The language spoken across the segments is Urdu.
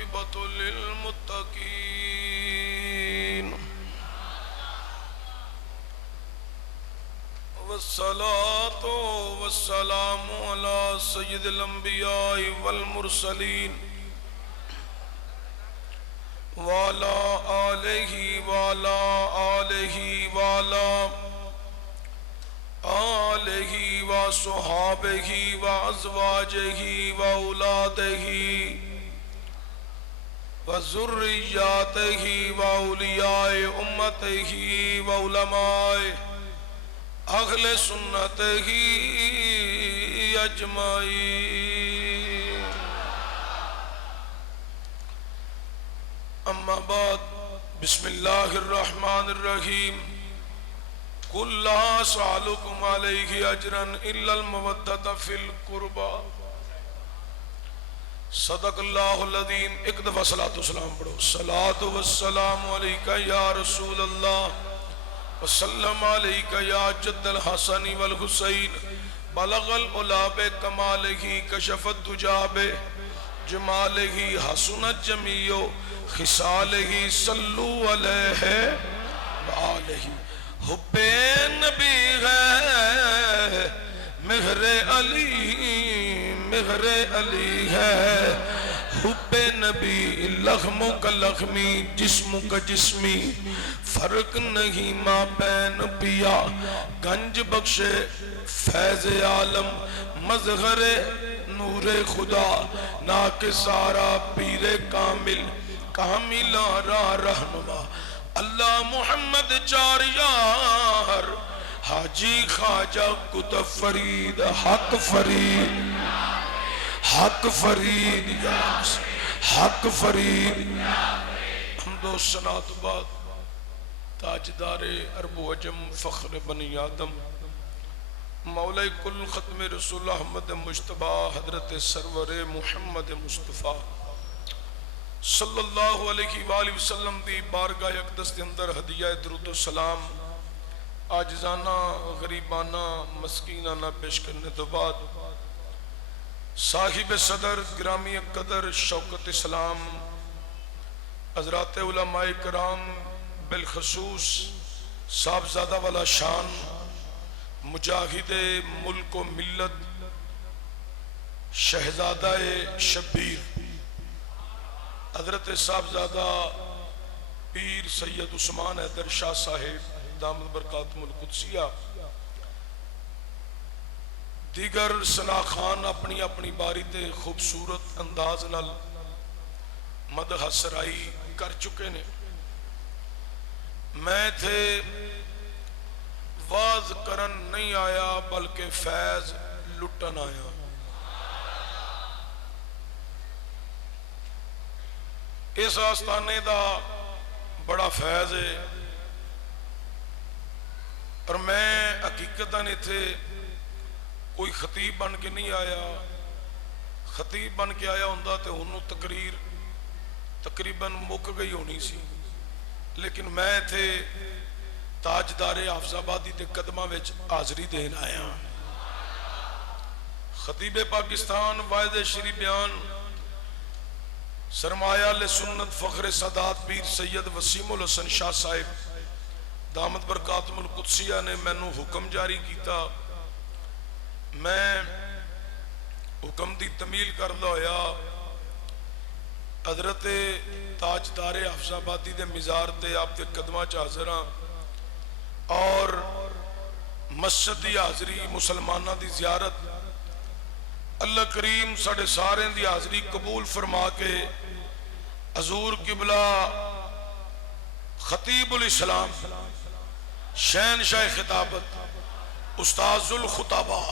والعاقبة للمتقين والصلاة والسلام على سيد الأنبياء والمرسلين وعلى آله وصحابه وأزواجه وأولاده وذرياته وأولياء أمته وعلماء أهل سنته أجمعين. أما بعد، بسم الله الرحمن الرحيم. قل لا أسألكم عليه أجرا إلا المودة في القربى. صدق اللہ العظیم. ایک دفعہ صلاۃ والسلام پڑھو. صلاۃ والسلام علیک یا رسول اللہ وسلم علیک یا جد الحسن والحسین. بلغ العلا بکمالہ کشف الدجی بجمالہ حسنت جمیع خصالہ صلو علیہ وآلہ. حب نبی ہے مہر علی، مہر علی ہے حب نبی. لخموں کا لخمی جسموں کا جسمی فرق نہیں ماں بین پیا. گنج بخش فیض عالم مظہر نور خدا ناک سارا پیر کامل کاملہ را رہنما. اللہ محمد چار یار حاجی خواجہ کتب فرید حق فرید حق فرید حق فرید. حمد و ثنا تو بعد تاجدار عرب و عجم فخر بنی آدم مولا کل ختم رسول احمد مجتبی حضرت سرور محمد مصطفیٰ صلی اللہ علیہ وآلہ وسلم دی بارگاہ اقدس کے اندر ہدیہ درود و سلام عاجزانہ غریبانہ مسکینانہ پیش کرنے تو بعد صاحب صدر گرامی قدر شوکت اسلام حضرات علماء کرام بالخصوص صاحبزادہ والا شان مجاہد ملک و ملت شہزادہ شبیر حضرت صاحبزادہ پیر سید عثمان حیدر شاہ صاحب دامت برکاتہم القدسیہ. دیگر سناخان اپنی اپنی باری تے خوبصورت انداز نال مدح سرائی کر چکے نے. میں تھے واز کرن نہیں آیا بلکہ فیض لٹن آیا. اس آستانے دا بڑا فیض ہے اور میں حقیقتاً اتھے کوئی خطیب بن کے نہیں آیا. خطیب بن کے آیا ہوندا تے انہوں تقریر تقریباً مک گئی ہونی سی، لیکن میں تھے تاجدار حافظ آبادی دے قدمہ وچ حاضری دین آیا. خطیب پاکستان واحد شری بیان سرمایہ لسنت فخر سادات پیر سید وسیم الحسن شاہ صاحب دامت برکاتہم القدسیہ نے مینوں حکم جاری کیتا. میں حکم دی تمیل کردہ ہویا حضرت تاجدار حافظ آبادی دے مزار تے آپ دے قدمہ چ حاضر ہاں اور مسجد دی حاضری مسلمانہ دی زیارت اللہ کریم ساڑھے سارے دی حاضری قبول فرما کے حضور قبلہ خطیب الاسلام شہنشاہ خطابت استاذ الخطابہ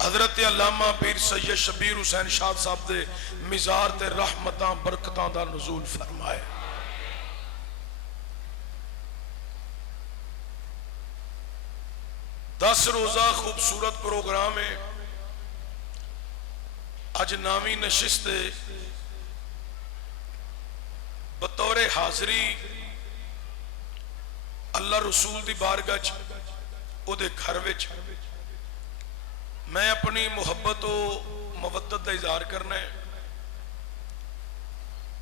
حضرت علامہ پیر سید شبیر حسین شاہ صاحب دے مزار تے رحمتاں برکتاں دا نزول فرمائے. 10 روزہ خوبصورت پروگرام ہے. اج نامی نشست بطور حاضری اللہ رسول دی بارگاہ او دے گھر وچ میں اپنی محبت و مودت کا اظہار کرنا ہے.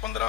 15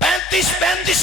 35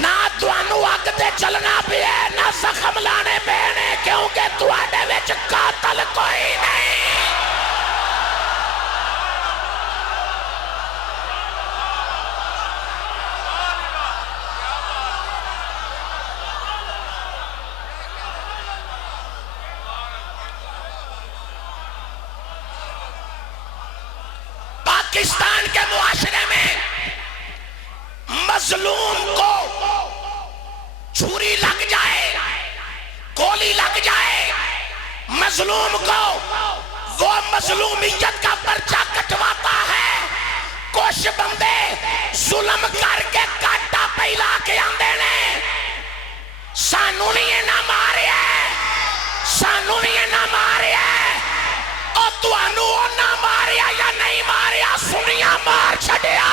نہ تانوں اگ تے چلنا پیا نہ زخم لانے پینے کیونکہ تواڈے وچ قاتل کوئی نہیں. پاکستان کے معاشرے میں مظلوم کو چھری لگ جائے گولی لگ جائے مظلوم کو وہ مظلومیت کا پرچہ کٹواتا ہے. کچھ بندے ظلم کر کے کاٹا پہلا کے آندے نے سانو نہیں نہ ماریا سانو نہیں نہ ماریا اور تانوں نہ ماریا یا نہیں ماریا سنیا مار چھڈیا.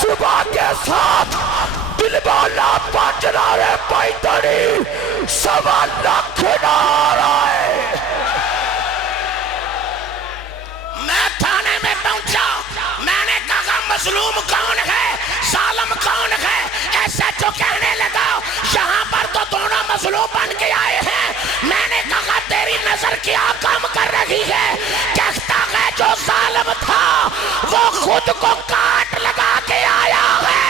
صبح کے ساتھ دل والا پاچنا رے پائتنی 1.25 لاکھ نعرہ ہے. میں تھانے میں پہنچا میں نے کہا مظلوم کون ہے ظالم کون ہے ایسے جو کہنے لگا یہاں پر تو دونوں مظلوم بن کے آئے ہیں. میں نے کہا تیری نظر کیا کام کر رہی ہے کہتا ہے جو ظالم تھا وہ خود کو کاٹ لگا کے آیا ہے.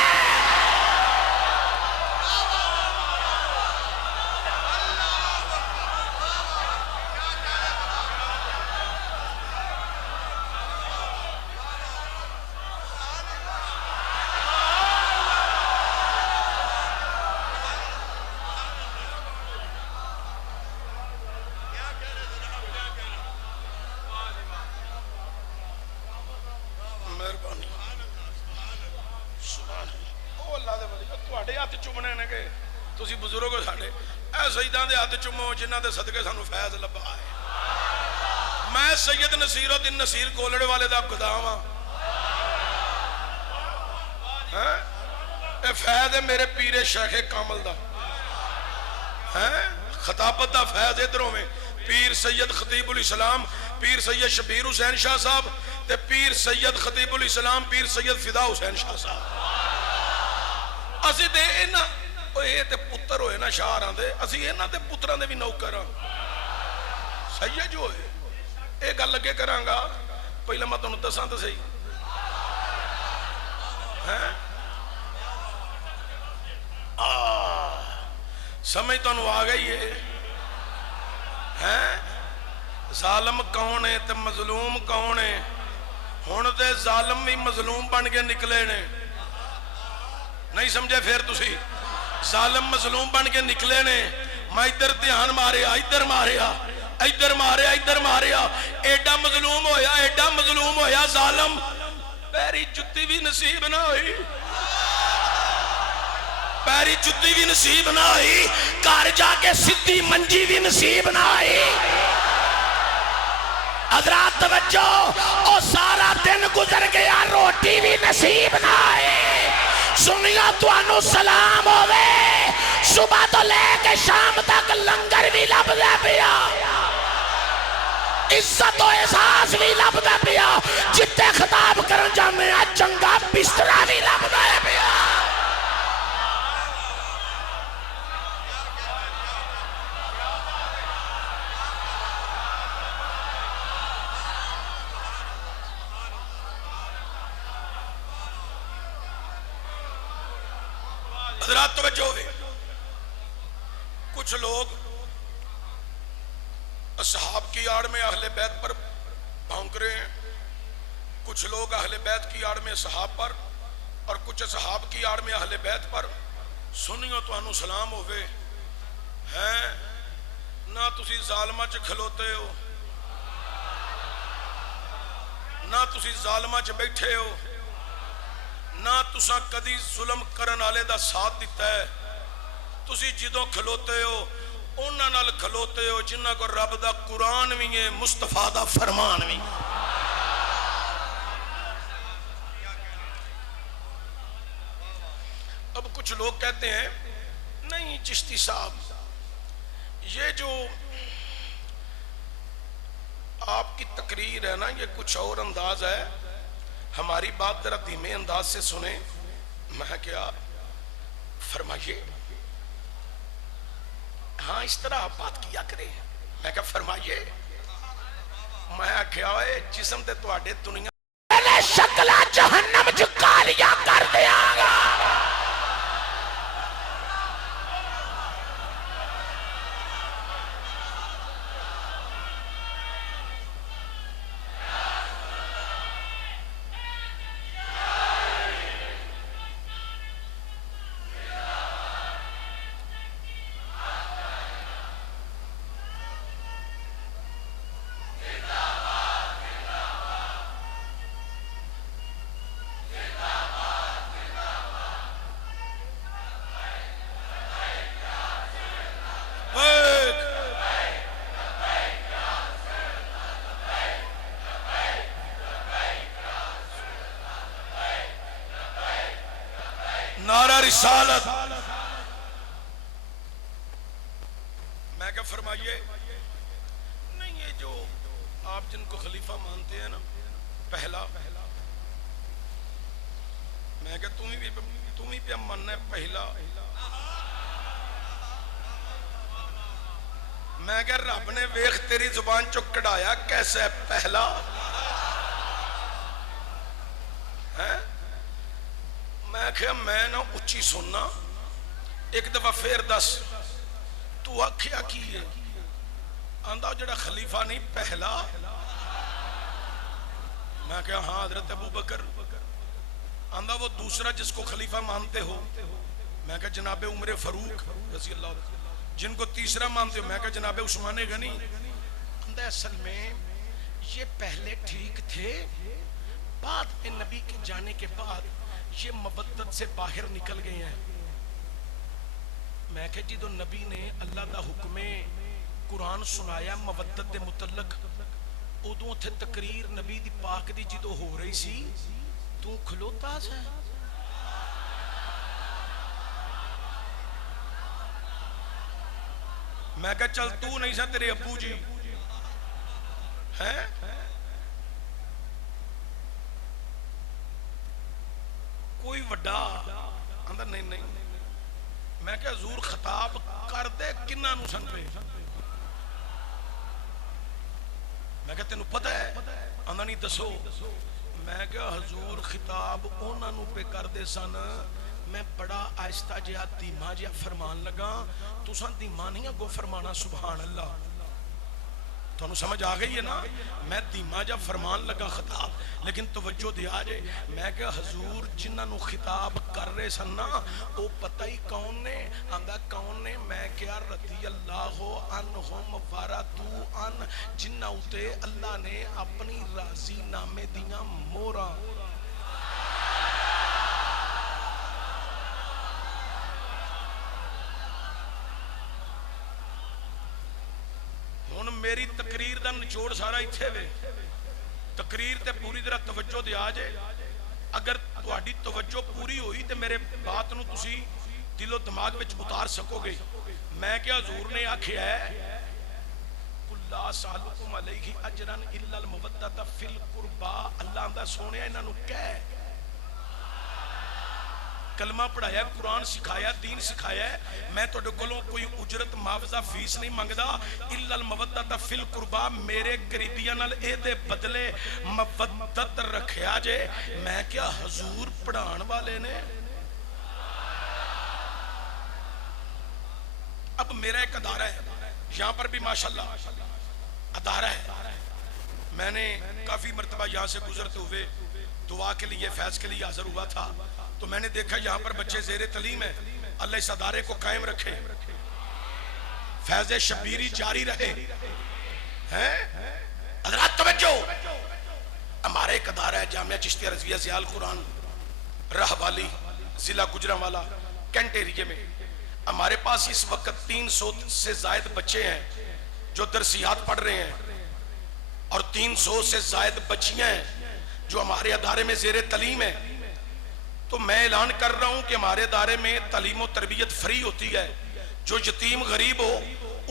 جنہاں دے صدقے سانو فیض لبا ہے. میں سید نصیر الدین نصیر کولڑے والے دا غلام ہاں. اے فیض ہے میرے پیر شیخ کامل دا خطابت دا فیض ادھروں میں پیر سید خطیب الاسلام پیر سید شبیر حسین شاہ صاحب تے پیر سید خطیب الاسلام پیر سید فدا حسین شاہ صاحب. اسی دے اینا اے تے پتر ہوئے نا شاہ آندے اسی اینا تے پتران دے بھی نوکر ہاں. صحیح ہے جو ہے اے گل لگے کراں گا پہلے میں تانوں دساں تے صحیح سمجھ تانوں آ گئی ہے. ظالم کون ہے تے مظلوم کون ہے. ہن تے ظالم بھی مظلوم بن کے نکلے نے نہیں سمجھے پھر تسی ظالم مظلوم بن کے نکلے نے. میں ادھر دھیان ماریا ادھر ماریا ادھر ماریا ادھر ماریا ایڈا مظلوم ہویا ظالم پیری جتی بھی نصیب نہ ہوئی پیری جتی بھی نصیب نہ ہوئی گھر جا کے سدھی منجی بھی نصیب نہ ہوئی. حضرات توجہ او سارا دن گزر گیا روٹی بھی نصیب نہ ہوئی. سنیا تو انو سلام ہوئے صبح تو لے کے شام تک لنگر بھی لب دے پیا عزت و احساس بھی لب دے پیا جتے خطاب کرن جانے چنگا بسترا بھی لب دے پیا. حضرات توجہ ہوئے کچھ لوگ اصحاب کی آڑ میں اہل بیت پر بھونک رہے ہیں، کچھ لوگ اہل بیت کی آڑ میں اصحاب پر اور کچھ اصحاب کی آڑ میں اہل بیت پر۔ سنیو تانوں سلام ہوئے ہیں نہ تسی ظالمہ چ کھلوتے ہو، نہ تسی ظالمہ چ بیٹھے ہو، نہ تساں کدی ظلم کرن والے دا ساتھ دیتا ہے۔ تسی جدوں کھلوتے ہو انہاں نال کھلوتے ہو جنہاں کو رب دا قرآن بھی ہے، مصطفیٰ دا فرمان بھی۔ اب کچھ لوگ کہتے ہیں نہیں چشتی صاحب یہ جو آپ کی تقریر ہے نا یہ کچھ اور انداز ہے، ہماری بات ذرا دھیمے انداز سے سنیں۔ میں کیا فرمائیے، ہاں اس طرح آپ بات کیا کریں۔ میں کیا فرمائیے، میں کیا ہے جسم تے تو آڈے دنیا میں شکلہ جہنم جو کالیا کر دیا گا۔ نعرہ رسالت۔ میں کیا فرمائیے، نہیں یہ جو آپ جن کو خلیفہ مانتے ہیں نا پہلا، میں کیا تم ہی پہ ماننا ہے پہلا۔ میں کیا رب نے ویخ تیری زبان چو کڑایا کیسا ہے پہلا ہے۔ میں کہا میں نہ اچھی سننا، ایک دفعہ پھر دس تو آکھیا کی ہے؟ آندھا جڑا خلیفہ نہیں پہلا۔ میں کہا ہاں حضرت ابو بکر۔ آندھا وہ دوسرا جس کو خلیفہ مانتے ہو؟ میں کہا جناب عمر فاروق رضی اللہ عنہ۔ جن کو تیسرا مانتے ہو؟ میں کہا جناب عثمان غنی۔ آندھا اصل میں یہ پہلے ٹھیک تھے، بعد میں نبی کے جانے کے بعد یہ مبدت سے باہر نکل گئے ہیں۔ میں کہا جدو نبی نے اللہ دا حکم قرآن سنایا مبدت دے متعلق، ادوں تھے تقریر نبی دی پاک دی جدو ہو رہی سی تو کھلوتا سا۔ میں کہا چل تو نہیں سا تیرے ابو جی ہیں، کوئی وڈا اندر نہیں۔ میں کہا حضور خطاب کر دے کنہ نو سن پہ؟ میں کہا تینوں پتہ ہے؟ اندر نہیں دسو۔ میں کہا حضور خطاب اونا نو پہ کر دے سن، میں بڑا آہستہ جہا دھیما جہا فرمان لگا، تو سن دھیما نہیں گو فرمانا سبحان اللہ۔ تو انہوں سمجھ آگئی ہے نا، میں دھیما جا فرمان لگا خطاب، لیکن توجہ دیا جائے۔ میں کہ حضور جنہاں نو خطاب کر رہے سن نا او پتہ ہی کون نے؟ آندھا کون نے؟ میں کیا رضی اللہ عنہم ورضوا عنہ، جنہاں اتے اللہ نے اپنی راضی نامے دیاں مورا۔ ہن میری تقریر دا نچوڑ سارا ایتھے وے، تقریر تے پوری طرح توجہ دیا جائے۔ اگر تہاڈی توجہ پوری ہوئی تے میرے بات نو تسی دل و دماغ وچ اتار سکو گے۔ میں کیا حضور نے آکھیا ہے قُلْ لَا أَسْأَلُكُمْ عَلَيْهِ أَجْرًا إِلَّا الْمَوَدَّةَ فِي الْقُرْبَى۔ اللہ دا سونیا انہاں نو کہے، کلمہ پڑھایا، قرآن سکھایا، دین سکھایا ہے، میں تو کولوں کوئی اجرت معاوضہ فیس نہیں منگدا۔ الا المودۃ فی القربا، میرے قریبیاں نال اے دے بدلے مودت رکھیا جے۔ میں کیا حضور پڑھان والے نے؟ اب میرا ایک ادارہ ہے یہاں پر بھی ماشاءاللہ ادارہ ہے. میں نے کافی مرتبہ یہاں سے گزرتے ہوئے دعا کے لیے فیض کے لیے حاضر ہوا تھا تو میں نے دیکھا یہاں پر بچے زیر تعلیم ہیں. اللہ اس ادارے کو قائم رکھے, فیض شبیری جاری رہے. حضرات توجہ, ہمارے ایک ادارہ ہے جامعہ چشتیہ رضویہ ضیاء القرآن راہ والی ضلع گجرانوالہ کینٹ ایریے میں. ہمارے پاس اس وقت 300 سے زائد بچے ہیں جو درسیات پڑھ رہے ہیں اور 300 سے زائد بچیاں ہیں جو ہمارے ادارے میں زیر تعلیم ہیں. تو میں اعلان کر رہا ہوں کہ ہمارے ادارے میں تعلیم و تربیت فری ہوتی ہے. جو یتیم غریب ہو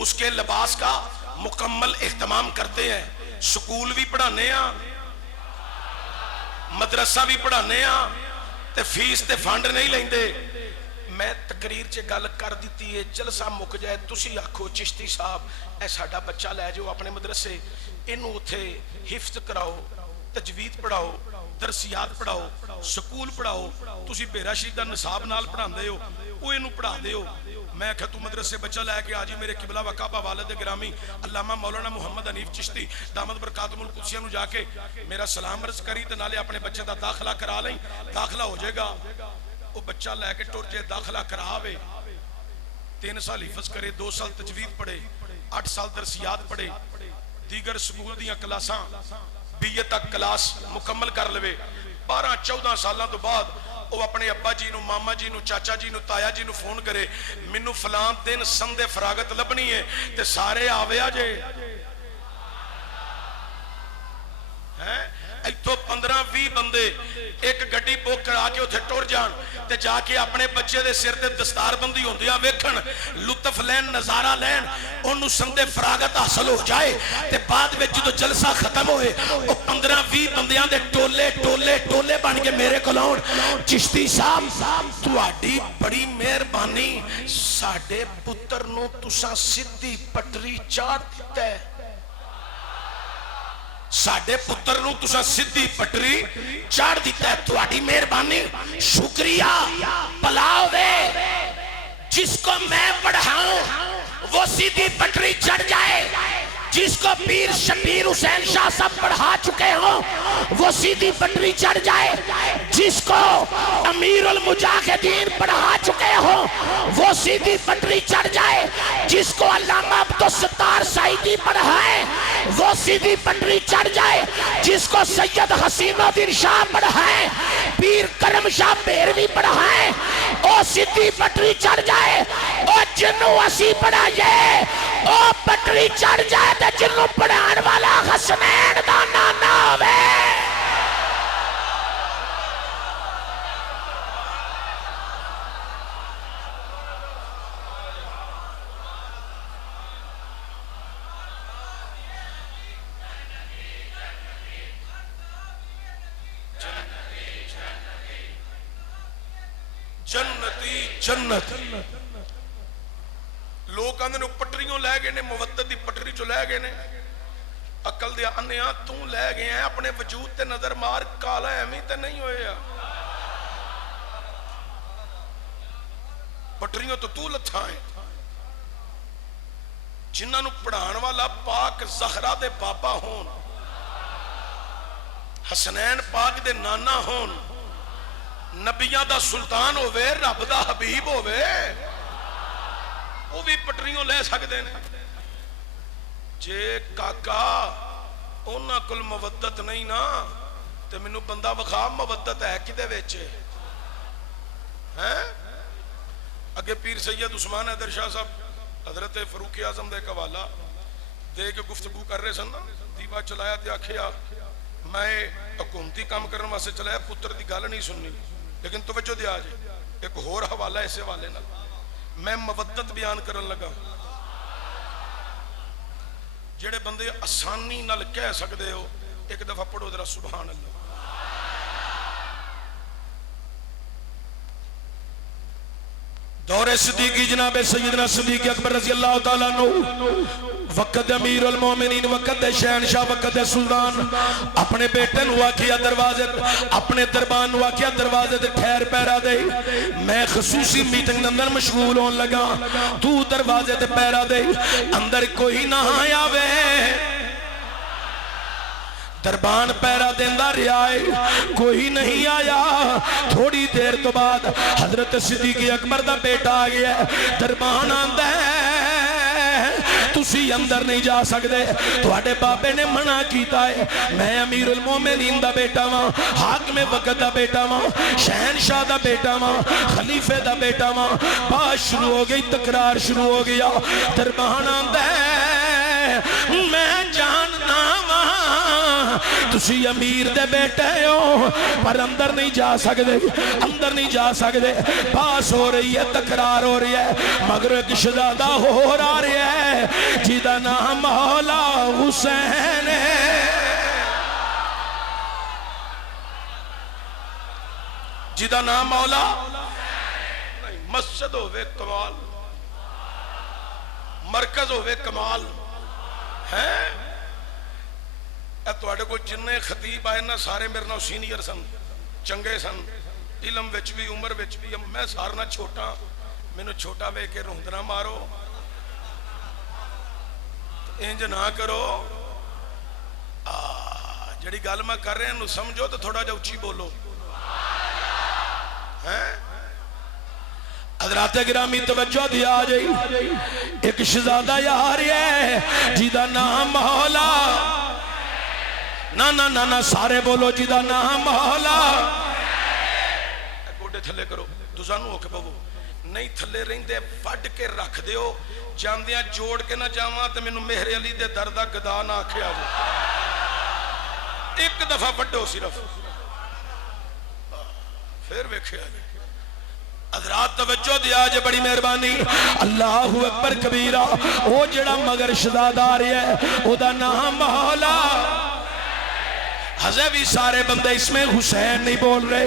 اس کے لباس کا مکمل اہتمام کرتے ہیں. سکول بھی پڑھانے ہیں, مدرسہ بھی پڑھانے ہیں, تے فیس تے فنڈ نہیں لیندے. میں تقریر چ گل کر دیتی ہے, جلسہ مک جائے تسی آکھو چشتی صاحب اے ساڈا بچہ لے جاؤ اپنے مدرسے, اینو اوتھے حفظ کراؤ, تجوید پڑھاؤ, درسیات پڑھاؤ, سکول پڑھاؤ. تسی بیرا شریف دا نصاب نال پڑھاندے ہو, او اینو پڑھا دے ہو. میں کہ تو مدرسے بچہ لے کے آجی میرے قبلہ و کعبہ والد گرامی علامہ مولانا محمد حنیف چشتی دامت برکاتہم القدسیہ نو جا کے میرا سلام عرض کری تے نالے اپنے بچے دا داخلہ کرا لیں. داخلہ ہو جائے گا, وہ بچہ لے کے ٹر جائے, داخلہ کراوے, 3 سال حفظ کرے, 2 سال تجوید پڑھے, 8 سال درسیات پڑھے, دیگر سکول دیاں کلاساں BA تک کلاس مکمل کر لوے. 12-14 سالاں تو بعد وہ اپنے ابا جی نو, ماما جی نو, چاچا جی نو, تایا جی نو فون کرے, منو فلان دن سندے فراغت لبنی ہے تے سارے آوے آجے. ایتھو 15-20 بندے ایک گڈی بک کرا کے اتھے ٹر جان تے جا کے اپنے بچے دے سر تے دستار بندی ہوندیاں ویکھن, لطف لین, نظارہ لین, انہوں سندے فراغت حاصل ہو جائے. تے بعد میں جدو جلسہ ختم ہوئے وہ 15-20 بندیاں دے ٹولے ٹولے ٹولے بن کے میرے کو لاؤن, چشتی صاحب تواڈی بڑی مہربانی, ساڈے پتر نو تساں سدھی پٹری چاڑ دتا ہے, ساڈے پتر نو تساں سدھی پٹری چاڑ دیتا ہے. تواڈی مہربانی, شکریہ. پلاؤ وے جس کو میں پڑھاؤں وہ سیدھی پٹری چڑھ جائے, جس کو پیر شبیر حسین شاہ صاحب پڑھا چکے ہوں وہ سیدھی پٹری چڑھ جائے, جس کو امیر المجاہدین پڑھا چکے ہوں وہ سیدھی پٹری چڑھ جائے, جس کو علامہ عبدالستار سعیدی پڑھائے وہ سیدھی پٹری چڑھ جائے, جس کو سید حسین الدین شاہ پڑھائے, پیر کرم شاہ بیروی پڑھائے او سیدھی پٹری چڑھ جائے. او جنوں اسی پڑھائیے او پٹری چڑھ جائے تے جنوں پڑھان والا حسنین دا نانا ہوئے. جنتی جنت. لوگ آندے نے پٹریوں لے گئے نے, مودت دی پٹری جو لے گئے نے, عقل دے انیاں تو لے گئے ہیں, اپنے وجود تے نظر مار, کالا ایمی تے نہیں ہوئے. پٹریوں تو لتھائیں, جنہاں نو پڑھان والا پاک زہرا دے بابا ہون, حسنین پاک دے نانا ہون, نبیاں دا سلطان ہوئے, رب دا حبیب ہوئے, وہ بھی پٹریوں لے سکتے ہیں. جے کاکا اونا کل مودت نہیں نا تے منو بندہ وخا مودت ہے کدے ویچے ہیں. اگے پیر سید عثمان حیدر شاہ صاحب حضرت فاروق اعظم دے حوالہ دے کے گفتگو کر رہے سن, دیوا چلایا تے آکھیا میں حکومتی کام کرنے واسطے چلایا, پتر دی گل نہیں سننی. لیکن توجہ دیا جی, ایک اور حوالہ ایسے والے نہ میں مودت بیان کرن لگا. جڑے بندے آسانی نال کہہ سکتے ہو, ایک دفعہ پڑھو ذرا سبحان اللہ. دور صدیقی جناب سیدنا صدیق اکبر رضی اللہ تعالیٰ عنہ, وقت امیر المومنین, وقت شہنشاہ, وقت سلطان, اپنے بیٹے نو آکھیا دروازے, اپنے دربان نو آکھیا دروازے تے ٹھہر پیرا دے, میں خصوصی میٹنگ اندر مشغول ہون لگا, تو دروازے تے پیرا دے, اندر کوئی نہ آیا وے. دربان پیرا دیندہ ریائے کوئی نہیں آیا. تھوڑی دیر تو بعد حضرت صدیق اکبر دا بیٹا آ گیا. دربان آندہ ہے تسی اندر نہیں جا سکتے, تواڈے بابے نے منع کیتا ہے. میں امیر المومنین دا بیٹا ماں, حاکم وقت دا بیٹا ماں, شہنشاہ دا بیٹا ماں, خلیفے دا بیٹا ماں. بات شروع ہو گئی, تکرار شروع ہو گیا. دربان آندہ ہے میں جاننا ماں تسی امیر دے بیٹے ہو پر اندر نہیں جا سکتے, اندر نہیں جا سکتے. باس ہو رہی ہے, تکرار ہو رہی ہے, مگر ایک شہزادہ ہو رہا ہے جیدہ نام مولا حسین ہے. جیدہ نام مولا مسجد ہوئے کمال, مرکز ہوئے کمال ہے. تواڈے کو جننے خطیب آئے نا سارے میرے نال سینئر سن, چنگے سن, علم وچ بھی عمر وچ بھی. میں سارنا چھوٹا, مینوں چھوٹا وے کے روند نہ مارو, انج نہ کرو. جڑی گل میں کر رہے ہیں سمجھو تو تھوڑا جا اچھی بولو. حضرات گرامی توجہ دیا جائی. ایک شہزادہ یار ہے جیدہ نام مولا, نا نا نا نا سارے بولو جیدہ نام مولا. گوڑے تھلے کرو, دوزانو ہو کے بابو نہیں تھلے رہندے وڈ کے رکھ دیو, جاندیاں جوڑ کے نہ جاواں تے مینوں مہر علی دے دردہ گدا نہ آکھیا جے. ایک دفعہ وڈو صرف پھر ویکھیا جے. حضرات توجہ دیا جے بڑی مہربانی. اللہ اکبر کبیرہ. او جڑا مگر شہزادہ آ رہی ہے او دا نام مولا. حضرت بھی سارے بندے اس میں حسین نہیں بول رہے,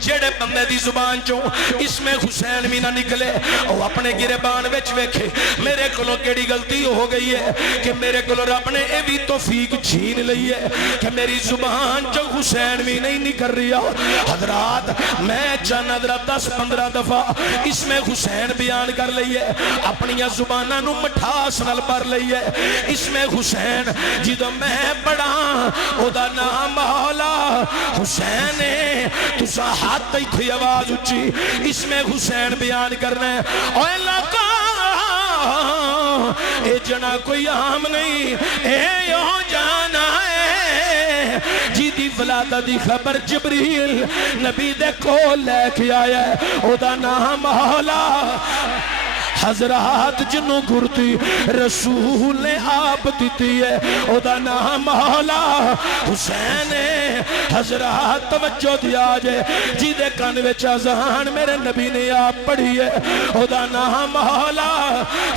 جڑے بندے دی زبان چوں اس میں حسین بھی نہ نکلے او اپنے گریبان وچ ویکھے میرے کولوں کیڑی غلطی ہو گئی ہے کہ میرے کولوں رب نے اے بھی توفیق چھین لئی ہے کہ میری زبان چوں حسین بھی نہیں نکل رہی. حضرات میں چند حضرت 10-15 دفعہ اس میں حسین بیان کر لئی ہے, اپنی زباناں نو مٹھاس نال بھر لئی ہے. اس میں حسین جدوں میں پڑھا او دا نام مولا حسین ہے, تسا ہاتھ تھی آواز اچھی اس میں حسین بیان کرنا ہے. اوہ لکا اے جنا کوئی عام نہیں, اے یوں جانا ہے جی دی ولادت دی خبر جبریل نبی دے کو لے کے آیا ہے. او دا نام مولا. حضرات جنوں گھرتی رسول نے آپ دیتی ہے او دا نام مولا حسین ہے. حضرات توجہ دیا جائے جی دے کان وچ اذان میرے نبی نے آپ پڑھی ہے او دا نام مولا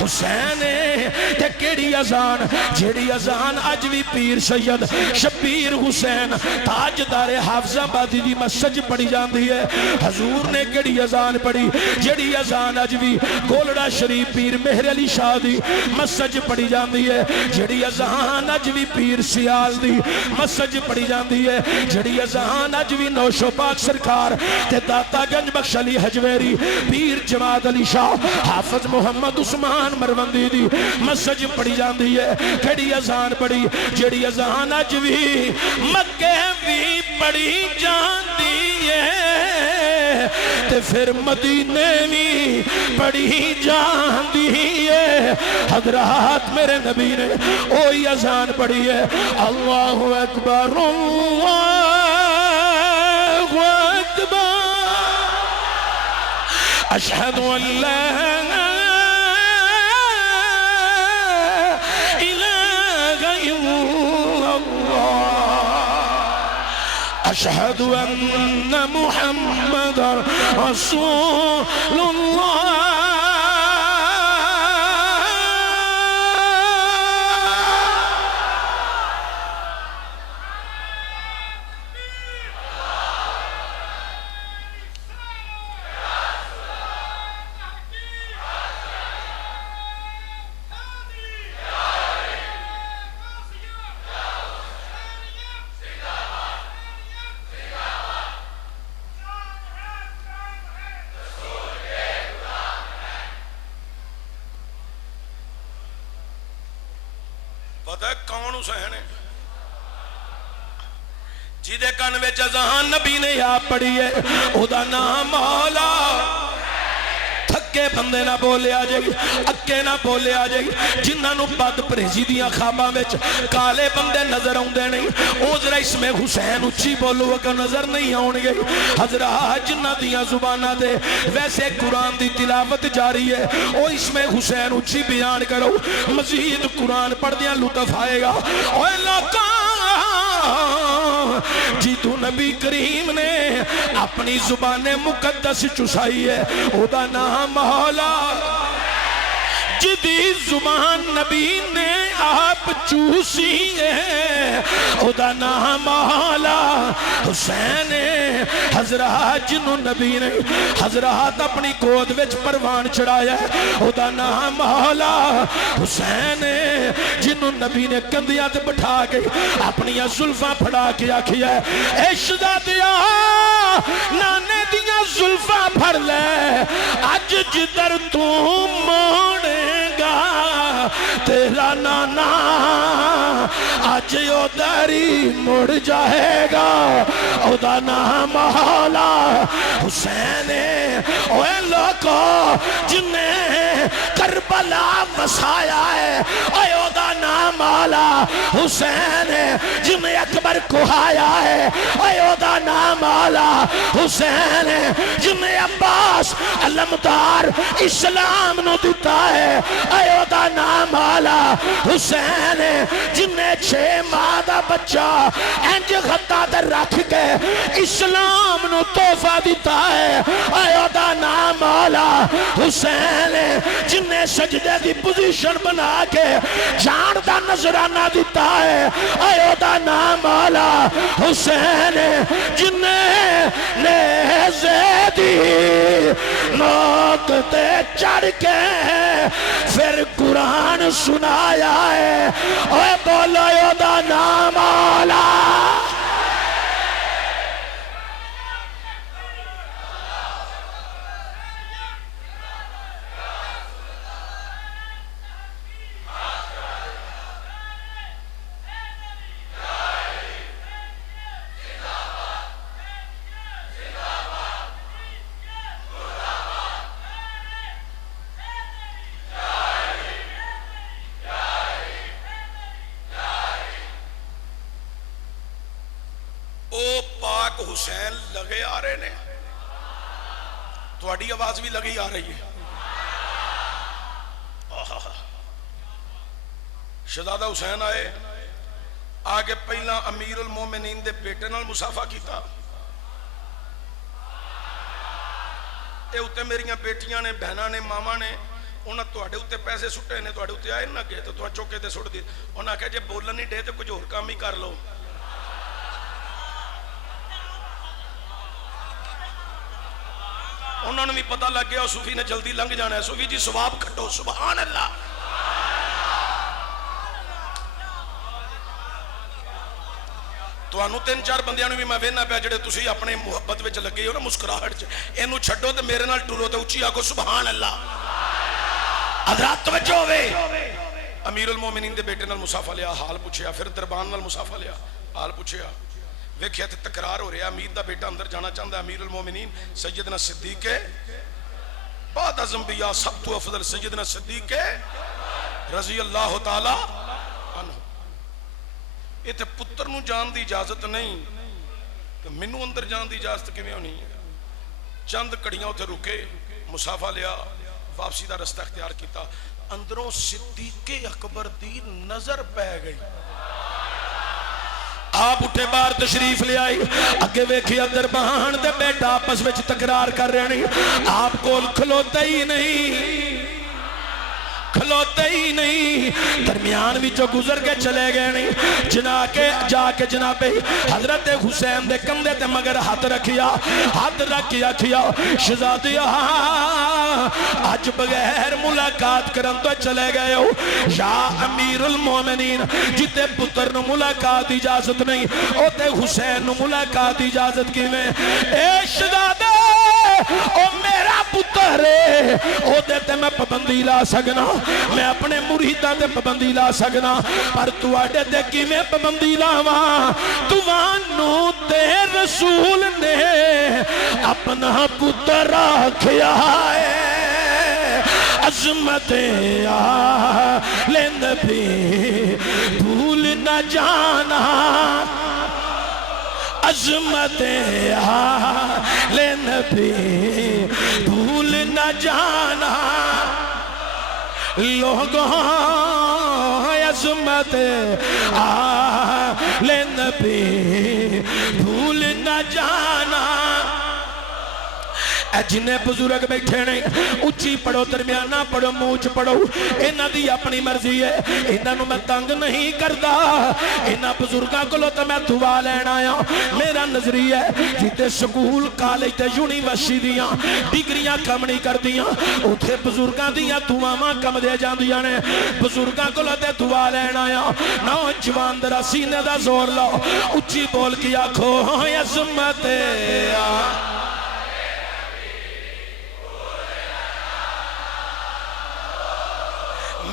حسین ہے. تے کیڑی اذان, جیڑی اذان اج بھی پیر سید شبیر حسین تاجدار حافظ آبادی دی مسجد پڑھی جاندی ہے. حضور نے کیڑی اذان پڑھی, جیڑی اذان اج بھی گولڑا شریف پیر مہر علی شاہ دی مسجد پڑھی جاندی ہے. جڑی اذان اج بھی پیر سیال دی مسجد پڑھی جاندی ہے. جڑی اذان اج بھی نوشو پاک سرکار تے داتا گنج بخش علی حجویری پیر جماعت علی شاہ حافظ محمد عثمان مروندی دی مسجد پڑھی جاندی ہے. کیڑی اذان پڑھی, جڑی اذان اج بھی مکے بھی پڑھی جاندی ہے تے پھر مدینے بھی پڑھی جاندی ہے. حضرات میرے نبی نے اوہی اذان پڑھی ہے, اللہ اکبر اللہ اکبر اشہد ان لا الہ الا اللہ اشہد ان محمد رسول اللہ. پتہ ہے کون حسین ہے؟ جیدے کان وچ اذان نبی نے آپ پڑھی ہے او دا نام مولا تھکے بندے نہ بولے آ جائے اکے نہ بولے آ جائے جنہاں نو بد پریزی دیاں خواباں وچ کالے بندے نظر اوندے نہیں او ذرا اس میں حسین اچھی بولو کہ نظر نہیں آن گے حضرات جنہاں دیاں زباناں دے ویسے قرآن دی تلاوت جاری ہے او اس میں حسین اچھی بیان کرو مزید قرآن پڑھ دیاں لطف آئے گا اوے لوکاں جی تو نبی کریم نے اپنی زبان مقدس چسائی ہے او دا نام مولا جدی زبان نبی نے آپ چوسی ہے او دا نام مولا حسین حضرات جنہوں نبی نے حضرات اپنی گود وچ پروان چڑھایا ہے او دا نام مولا حسین جنہوں نبی نے کندیاں تے بٹھا کے اپنی زلفاں پھڑا کے آکھیا ہے اے شہزادیا نانے دیاں زلفاں پھڑ لے اج جدر تو موڑے گا تیرا نانا آج او داری مڑ جائے گا او دا نام مولا حسین اوے لوکو جنہیں کربلا وسایا ہے او دا نام مولا حسین جنہیں اکبر کہایا ہے او دا نام مولا حسین جنہیں عباس علمدار اسلام نو دیتا ہے او دا نام مولا حسین جنہیں 6 ماہ دا بچہ انج خطہ در رکھ کے اسلام نو تحفہ دیتا ہے او دا نام مولا حسین جنہیں سجدے دی پوزیشن بنا کے جان دا نظرانہ دیتا ہے او دا نام مولا حسین جنہیں نیزے دی نوک تے چڑھ کے پھر قرآن سنایا ہے اوے بولو او دا نام مولا حسین لگے آ رہے نے تواڈی آواز بھی لگی آ رہی ہے شہزادہ حسین آئے آگے پہلا امیر المومنین دے بیٹے نال مصافحہ کیتا اے اتے میریاں بیٹیاں نے بہناں نے ماما نے انہاں تواڈے اتے پیسے سٹے نے تواڈے اتے آئے نہ گئے تو تواڈے چوکے تے سٹ دی انہاں کہا جے بولن نہیں ڈے تے کچھ اور کام ہی کر لو انہوں نے بھی پتہ لگ گیا صوفی نے جلدی لنگ جانا ہے صوفی جی ثواب کھٹو سبحان اللہ تو انہوں 3-4 بندیاں نے بھی میں وینا پیا جڑے تسی اپنے محبت وچ لگے ہو نا مسکراہٹ چ اینو چھڈو تے میرے نال ٹرو تے اچھی آکھو سبحان اللہ حضرات توجہ ہوے امیر المومنین دے بیٹے نال مصافحہ لیا حال پوچھیا پھر دربان نال مصافحہ لیا حال پوچھیا ویکھیا تے تکرار ہو رہا امیر دا بیٹا اندر جانا چاہتا ہے امیر المومنین سیدنا صدیق بعد از انبیاء سب تو افضل سیدنا صدیق رضی اللہ تعالی عنہ یہ تے پتر نو جان دی اجازت نہیں تو منو اندر جان دی اجازت کیویں ہونی چند کڑیاں تے رکے مصافحہ لیا واپسی دا رستہ اختیار کیتا اندروں صدیق اکبر دی نظر پہ گئی آپ اٹھے بار تشریف لے آئی اگے ویکھی اندر بہان دے بیٹا آپس وچ تکرار کر رہے نہیں آپ کول کھلوتے ہی نہیں کھلوتے ہی نہیں درمیان بھی جو گزر کے چلے گئے نہیں جا کے جناب حضرت حسین دے کندھے تے مگر ہاتھ رکھیا شہزادیا آج بغیر ملاقات کرن تو چلے گئے ہو یا امیر المومنین جتے پتر نو ملاقات اجازت نہیں اوتے حسین نو ملاقات اجازت کی میں اے شہزادے او میرا پتر ہے او دیتے میں پابندی لا سکنا میں اپنے مریداں تے پابندی لا سکنا پر تواڈے تے کیویں پابندی لاواں توانوں رسول نے اپنا پتر آکھیا ہے عظمت آل نبی بھول نہ جانا عظمت آل نبی بھول نہ جانا لوگوں عظمت آل نبی بھول نہ جانا اے جنہیں بزرگ بیٹھے نہیں اچھی پڑھو درمیانہ پڑھو موچ پڑھو انہاں دی اپنی مرضی ہے انہاں نو میں تنگ نہیں کردا انہاں بزرگاں کو لو تو میں دعا لینا آیا میرا نظریہ ہے جیتے سکول کالج تے یونیورسٹی دیاں ڈگریاں کم نہیں کر دیاں اتھے بزرگاں دیاں دعاواں کم دے جان دیاں نے بزرگاں کو لو تے دعا لینا آیا نوجوان درا سینے دا زور لو اچھی بول کے آکھو عظمت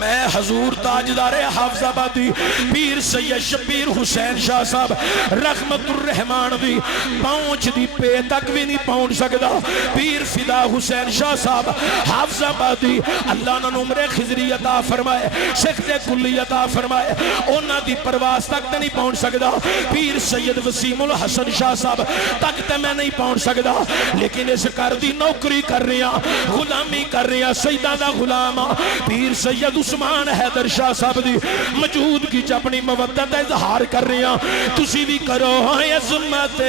میں حضور تاجدار حافظ آبادی پیر سید شبیر حسین شاہ صاحب رحمت الرحمان دی پہنچ دی پے تک بھی نہیں پہنچ سکتا پیر فدا حسین شاہ صاحب حافظ آبادی اللہ نے عمر خضری عطا فرمائے شیخ کلی عطا فرمائے انہاں دی پرواز تک تے نہیں پہنچ سکتا پیر سید وسیم الحسن شاہ صاحب تک تے میں نہیں پہنچ سکتا لیکن اس کر دی نوکری کر رہے ہیں غلامی کر رہے ہیں سیدہ دا غلام پیر سید عثمان حیدر شاہ صاحب دی موجود کی اپنی مودت اظہار کر رہے ہیں تسی بھی کرو عظمت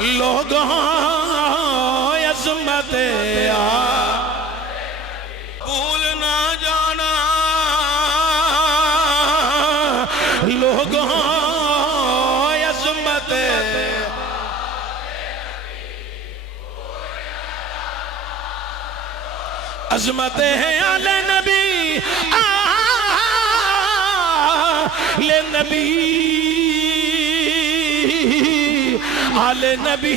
لوگوں عظمت بھول نہ جانا لوگوں عظمت عظمت ہے آل نبی آل نبی آل نبی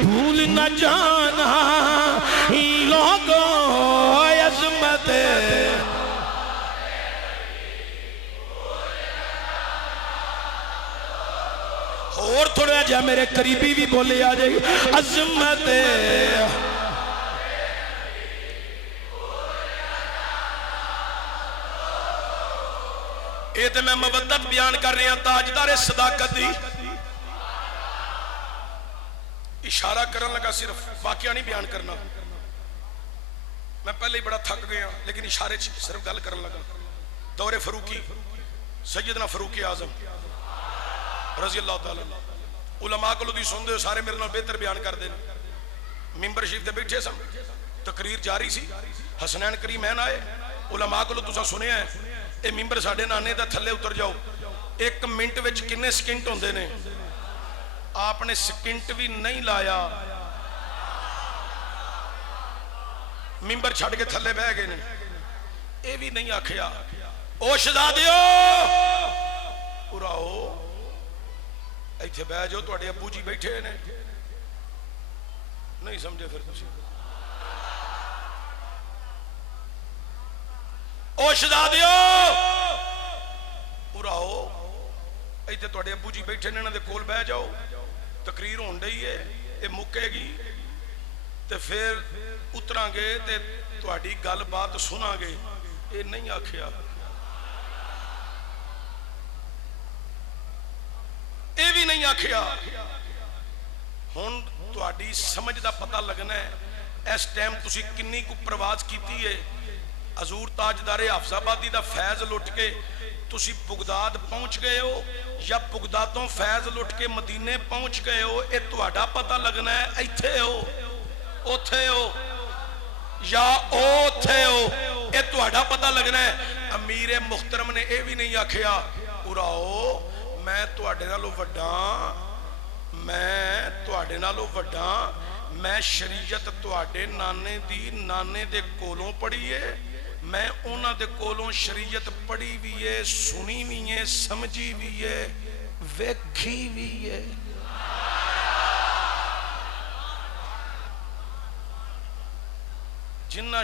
بھول نہ جانا لوگوں عظمت اور تھوڑا جا میرے قریبی بھی بولے آ جائے عظمت یہ تو میں مودت بیان کر رہا تاجدار صداقت دی اشارہ کرن لگا صرف واقعہ نہیں بیان کرنا میں پہلے ہی بڑا تھک گیا لیکن اشارے صرف گل کرن لگا دور فروقی سیدنا فاروق اعظم رضی اللہ تعالی علماء کو لدی سن دے سارے میرے نال بہتر بیان کر دے ممبر شریف تے بیٹھے سن تقریر جاری سی حسنین کریمین آئے علماء کو تساں سنیا ہے اے ممبر ساڑھے نانے دا تھلے اتر جاؤ ایک منٹ وچ کنے سکنٹ ہوندے نے آپ نے سکنٹ بھی نہیں لایا ممبر چھڑ کے تھلے بہ گئے نے اے بھی نہیں آکھیا او شہزادیو اراؤ ایتھے بہ جاؤ تواڈے ابو جی بیٹھے نے نہیں سمجھے پھر تسی او شہزادیو اراؤ ایتھے تواڈے ابو جی بیٹھے نے انہاں دے کول بہ جاؤ تقریر ہون ڈئی ہے اے مکے گی تے پھر اتراں گے تے تواڈی گل بات سناں گے اے نہیں آکھیا اے بھی نہیں آکھیا ہن تواڈی سمجھ دا پتہ لگنا ہے اس ٹائم تسی کنی کو پرواز کیتی ہے حضور تاجدار حافظ آبادی دا فیض لٹ کے تسی بغداد پہنچ گئے ہو یا بغدادوں فیض لٹ کے مدینے پہنچ گئے ہو اے تواڈا پتہ لگنا ہے ایتھے ہو اوتھے ہو یا اوتھے ہو اے تواڈا پتہ لگنا ہے امیر محترم نے اے بھی نہیں آکھیا اراؤ میں تواڈے نالوں وڈاں میں شریعت تواڈے نانے دی نانے دے کولوں پڑھی ہے میں اونا دے کولوں شریعت پڑھی بھی ہے سنی بھی ہے سمجھی بھی ہے ویکھی بھی ہے جنہ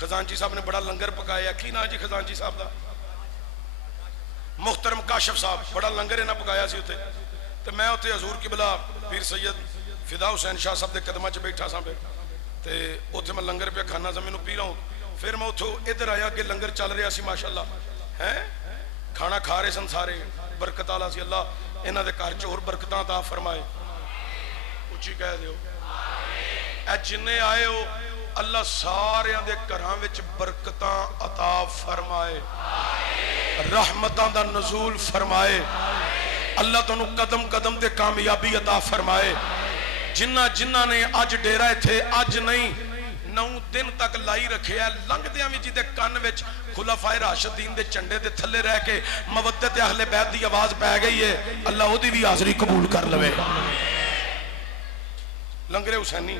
خزانچی صاحب نے بڑا لنگر پکایا. کی نا جی خزانچی صاحب دا؟ محترم کاشف صاحب. بڑا لنگر انہاں پکایا سی اتنے. تو میں اتنے حضور قبلہ پیر سید فدا حسین شاہ صاحب دے قدمہ چ بیٹھا سا. تے اتنے میں لنگر پہ کھانا سا, مینوں پی رہا ہوں. پھر میں اتوں ادھر آیا کہ لنگر چل رہا سی ماشاءاللہ ہے, کھانا کھا رہے سن سارے. برکت والا سی. اللہ انہاں دے گھر چ ہور برکتاں عطا فرمائے. اچھی کہہ دیو اے جنے آئے ہو اللہ سارے دے گھراں وچ برکتاں عطا فرمائے, رحمتاں دا نزول فرمائے. اللہ تانوں قدم قدم تے کامیابی عطا فرمائے. جنہ نے اج ڈیرا تھے اج نہیں 9 دن تک لائی رکھے ہے. لنگدیاں وچ دے کان وچ خلفائے راشدین دے چنڈے دے تھلے رہ کے مودت اہل بیت دی آواز پہ گئی ہے. اللہ او دی بھی حاضری قبول کر لوے. لنگرے حسینی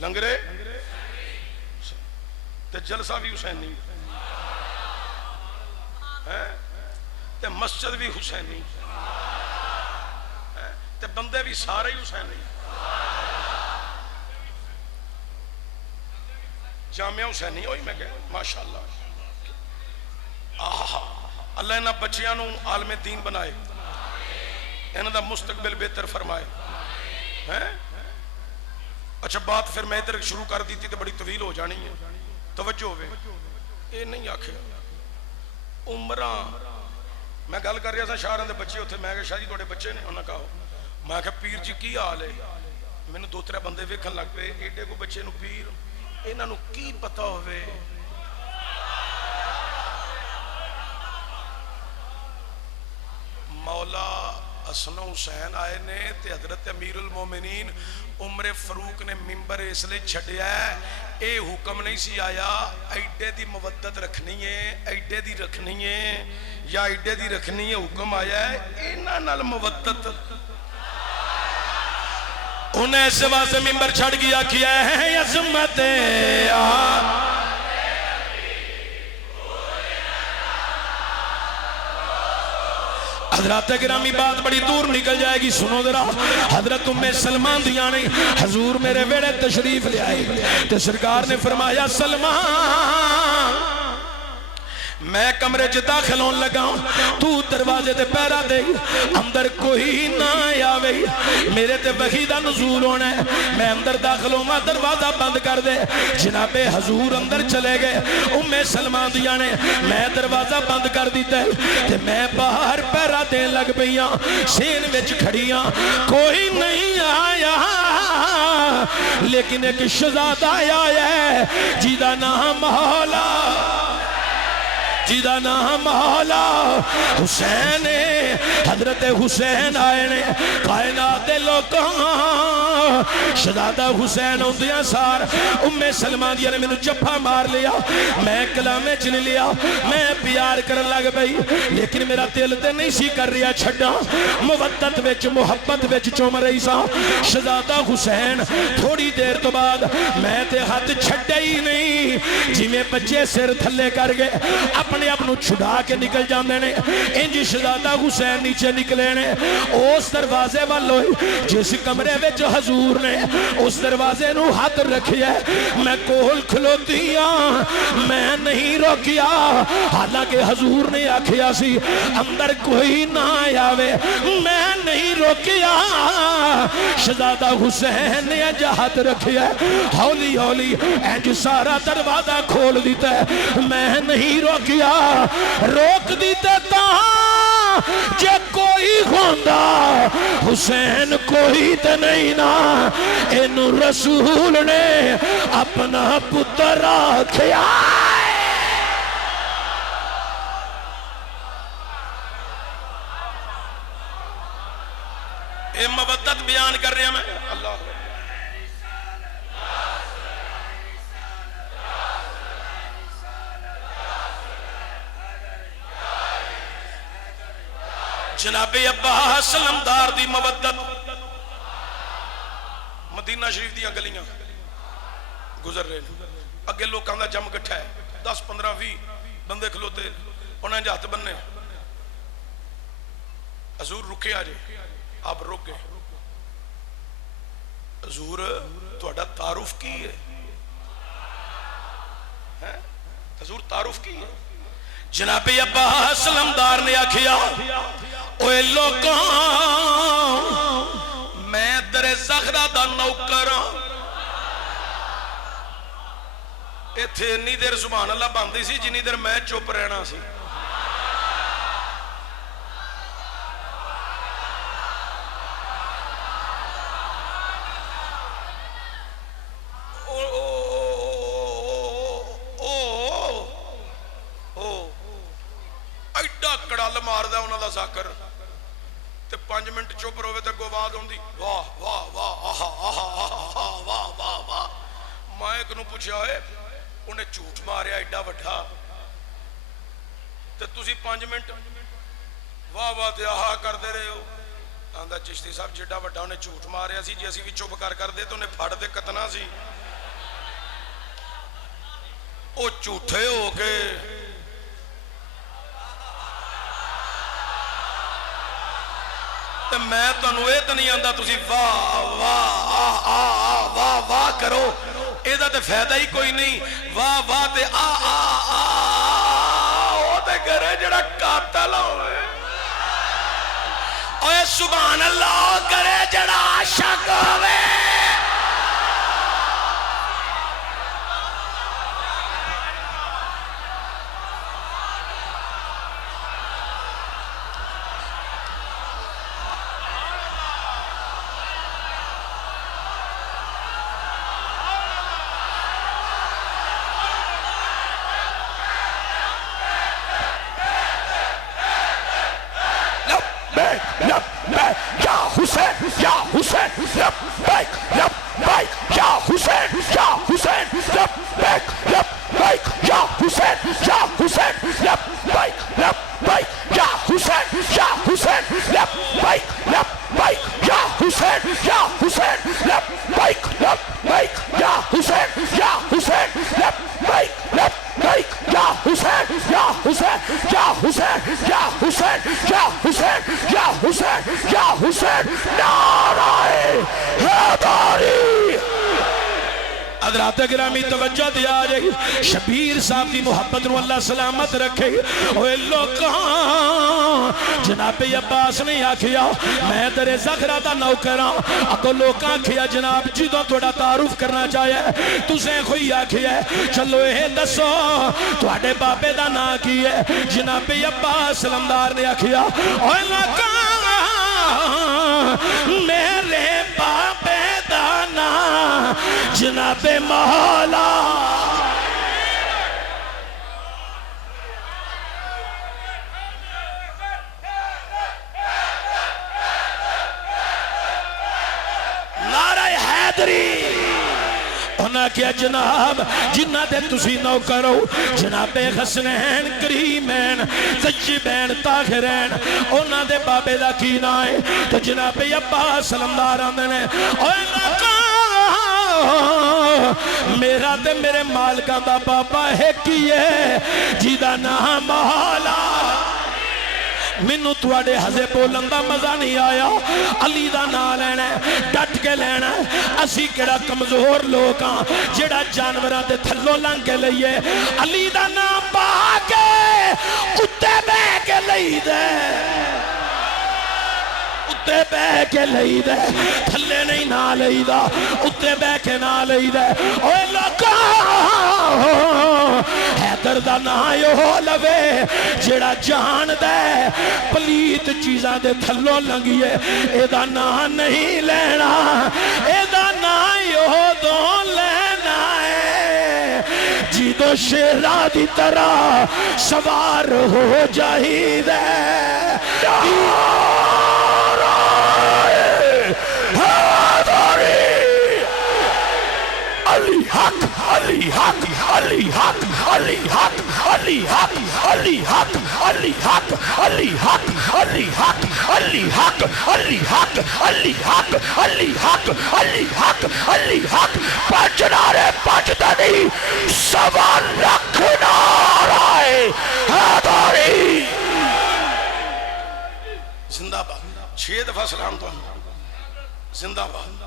لنگرے تے جلسہ بھی حسینی تے مسجد بھی حسینی تے بندے بھی سارے ہی حسینی. جامعہ حسینی ہوئی میں کہہ ماشاءاللہ. اللہ انہاں بچیاں نوں عالم دین بنائے, انہاں دا مستقبل بہتر فرمائے. اچھا بات پھر میں ادھر شروع کر دیتی تو بڑی طویل ہو جانی ہے. توجہ ہوئے یہ نہیں آکھے عمرہ. میں گل کر رہا تھا شاہراں دے بچے اتنے. میں کہا شاہ جی تھوڑے بچے نے؟ انہاں کہا. میں کہا پیر جی کی حال ہے؟ میں نے 2-3 بندے ویکھن لگ پے. ایڈے کو بچے نو پیر, انہاں نو کی پتہ ہوئے؟ مولا حسن حسین آئے نے تے حضرت امیر المومنین عمر فاروق نے ممبر اس لئے چھڑیا ہے. اے حکم نہیں سی آیا ایڈے دی مودت رکھنی ہے, ایڈے دی رکھنی ہے یا ایڈے دی رکھنی ہے. حکم آیا ہے انہاں نال مودت. انہیں اس واسطے ممبر چھڑ گیا کیا ہے عظمت حضرات گرامی. بات بڑی دور نکل جائے گی, سنو ذرا. حضرت ام سلمان دیانے حضور میرے ویڑے تشریف لے آئے تو سرکار نے فرمایا سلمان میں کمرے چ داخل ہون لگا ہوں, تو دروازے تے پیرا دے, اندر کوئی نہ آوے, میرے تے وحی دا نزول ہونا ہے. میں اندر داخل ہوں, دروازہ بند کر دے. جناب حضور اندر چلے گئے. ام سلمان دیا نے میں دروازہ بند کر دیتا ہے تے میں باہر پیرا دین لگ پئیاں. سین وچ کھڑیاں, کوئی نہیں آیا, لیکن ایک شہزادہ آیا ہے جیدہ نام مولا, جیدہ نام مولا حسین. حضرت حسین آئے نے کائنات دے لوکاں شہزادہ حسین ہوندیاں سار ام سلمان دیا نے میں جفا مار لیا. میں کلامے چن لیا, میں پیار کرن لگ پئی, لیکن میرا دل تے نہیں سی کر رہا چھڑا. مودت وچ محبت وچ چوم رہی سا شہزادہ حسین. تھوڑی دیر تو بعد میں تے ہاتھ چھڑے ہی نہیں, جی میں بچے سر تھلے کر گئے اپنے اپنوں چھڑا کے نکل جاندے نے. انج شہزادہ حسین نیچے نکلے نے اس دروازے والوں جس کمرے وچ حضور نے اس دروازے نو ہاتھ رکھیا. میں کول کھلوتیاں, میں نہیں روکیا, حالانکہ حضور نے آکھیا سی اندر کوئی نہ آوے. میں نہیں روکیا. شہزادہ حسین نے انج ہاتھ رکھیا, ہولی ہولی انج سارا دروازہ کھول دیتا ہے. میں نہیں روکیا, روک دیتے تاں جے کوئی ہوندہ حسین کوئی تے نہیں نا. ان رسول نے اپنا پتر آکھیا. اے مودت بیان کر رہے ہیں میں. اللہ جناب عباس علمدار دی مودت. مدینہ شریف دیاں گلیاں گزر رہے ہیں, اگے لوکاں دا جم کٹھا ہے, 10 15 20 بندے کھلوتے, انہیں جہت بننے. حضور رکے آجے, آپ رک گئے. حضور تہاڈا تعارف کی ہے؟ حضور تعارف کی ہے؟ جناب عباس علمدار نے آکھیا اوے لوکاں میں در زخرہ دا نوکر ہاں. ایتھے انی دیر سبحان اللہ باندھی سی جنی دیر میں چپ رہنا سی. ایڈا کڑل ماردا انہاں دا ذاکر تے 5 منٹ چپ روے تے آواز آندی واہ واہ واہ آہا آہا آہا واہ واہ واہ. میں ایک نو پوچھیا ہوئے انہیں جھوٹ ماریا ایڈا وڈا تے تسی 5 منٹ واہ واہ تے آہا کردے رہے ہو. آندا چشتی صاحب جیڈا وڈا انہیں جھوٹ ماریا سی جی اسی بھی چپ کر دے تو انہیں پھڑ دے کتنا سی. او جھوٹے ہو کے تے میں تانوں اے تے نہیں آندا تسی واہ واہ آہ آہ واہ واہ کرو ایدہ تے فائدہ ہی کوئی نہیں. واہ واہ تے آہ آہ آہ او تے کرے جڑا قاتل ہوئے. اوے سبحان اللہ کرے جڑا عاشق ہوئے. یا حسین یا حسین لبیک لبیک یا حسین یا حسین لبیک لبیک یا حسین یا حسین لبیک لبیک یا حسین یا حسین لبیک لبیک یا حسین یا حسین لبیک لبیک یا حسین یا حسین لبیک لبیک یا حسین یا حسین یا حسین یا حسین یا حسین یا حسین یا حسین نعرہ حیدری. حضرات گرامی توجہ دیا جائے. شبیر صاحب دی محبت نو اللہ سلامت رکھے. اوے لوکاں جناب عباس نے آکھیا میں تیرے زخرہ دا نوکراں. اگو لوکاں آکھیا جناب جدوں تھوڑا تعارف کرنا چاہیے تسیں کوئی آکھیا چلو اے دسو تواڈے بابے دا نا کی ہے؟ جناب عباس علمدار نے آکھیا اوے لوکاں میرے بابے دا نا جناب مولا. نعرہ حیدری. انہاں کیا جناب جنہ دے تسی نوکر ہو جناب حسنین کریمین طیبین طاہرین انہاں دے بابے دا کی نا ہے تو جناب عباس علمدار آندے نے اوے لوکاں میرا تے میرے مالکاں دا بابا ہے کیے جیدہ نام مولا. مینوں تواڈے ہزے بولن دا مزہ نہیں آیا. علی دا نام لینا ڈٹ کے لینا. اسی کیڑا کمزور لوگ ہاں جڑا جانوراں دے تھلوں لنگ کے لئیے علی دا نام پا کے کتے بہ کے لئی دے اتے بہ کے لئی دے تھلے نہیں نہ لئی دا اتے بہ کے نہ لئی دے. اوے لوکاں حیدر دا نا یو لوے جڑا جان دے پلیت چیزاں دے تھلوں لنگیے اے دا نا نہیں لینا اے دا نا یو دو لینا ہے جیدو شیرہ دی طرح سوار ہو جائی دے. علی حق علی حق علی حق علی حق علی حق علی حق علی حق علی حق علی حق علی حق علی حق علی حق علی حق علی حق علی حق. پانچ نعرے پانچتا نہیں 1.25 لاکھ نعرہ حیدری. زندہ باد. 6 دفعہ سلام تو زندہ باد.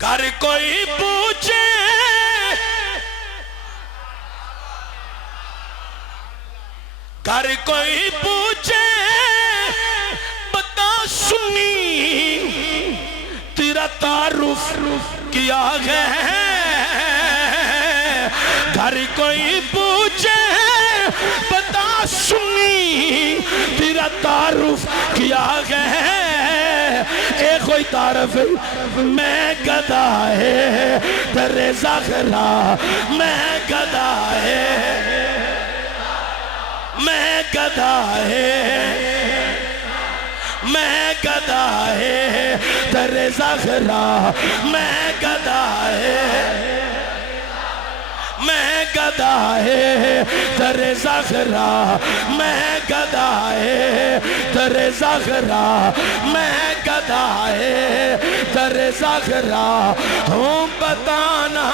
گھر کوئی پوچھے گھر کوئی پوچھے بتا سنی تیرا تعارف کیا ہے گھر کوئی پوچھے بتا سنی تیرا تعارف کیا ہے اے کوئی تعارف میں گدا ہے تیرے زخرا میں گدا ہے میں گدا ہے میں گدا ہے تیرے زخرا میں گدا ہے میں گدا ہے تیرے زخرا میں گدا ہے تیرے زخرا میں گدا ہے تیرے زخرا ہوں بتانا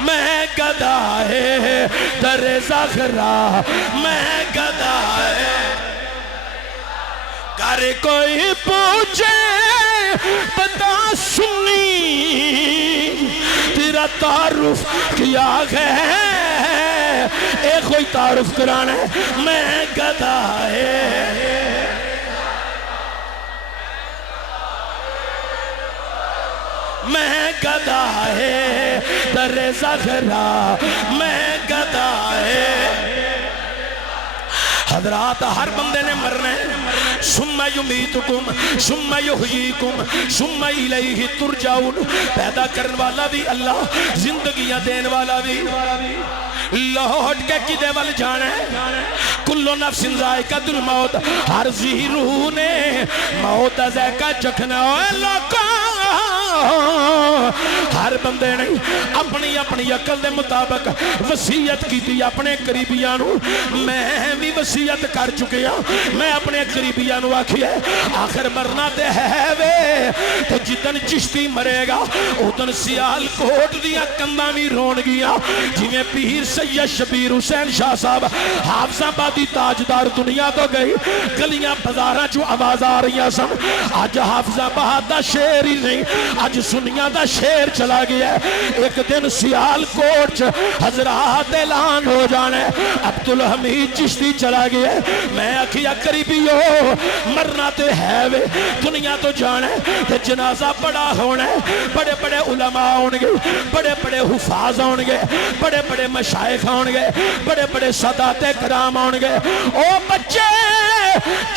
میں گدا ہے تیرے زخرا میں گدا ہے گھر کوئی پوچھے بتا سنی تیرا تعارف کیا ہے اے کوئی تعارف کرانا ہے میں گدا ہے میں گدا ہے تیرے زخرا میں گدا ہے حضرات ہر بندے نے مرنا ہے ثم یمیتکم ثم یحییکم ثم الیہ ترجعون پیدا کرنے والا بھی اللہ زندگیاں دین والا بھی لوٹ کے کدے وال جانا ہے کلو نفس ذائقۃ الموت ہر ذی روح نے موت ذائقہ چکھنا ہے لوکاں ہر بندے نے اپنی اپنی عقل دے مطابق وصیت کی تھی اپنے قریبیاں نو میں بھی وصیت کر چکے ہوں میں اپنے قریبیاں نو آکھی ہے آخر مرنا تے ہے وے تو جتن چشتی مرے گا ادن سیال کوٹ دیا کندہ بھی رون گیا جی میں پیر سید شبیر حسین شاہ صاحب حافظ آبادی تاجدار دنیا تو گئی گلیاں بازاراں جو آواز آ رہی سن آج حافظ آباد دا شیر ہی نہیں آج سنیا دا شیر چلا گیا ہے ایک دن سیال کوٹ حضرات اعلان ہو جانے عبدالحمید چشتی چلا گیا ہے میں آکھیا قریبی ہو مرنا تے ہے وے دنیا تو جانے تے جنازہ بڑا ہونے بڑے بڑے علماء ہونگے بڑے بڑے حفاظ ہونگے بڑے بڑے مشائخ ہونگے بڑے بڑے سادات کرام ہونگے او بچے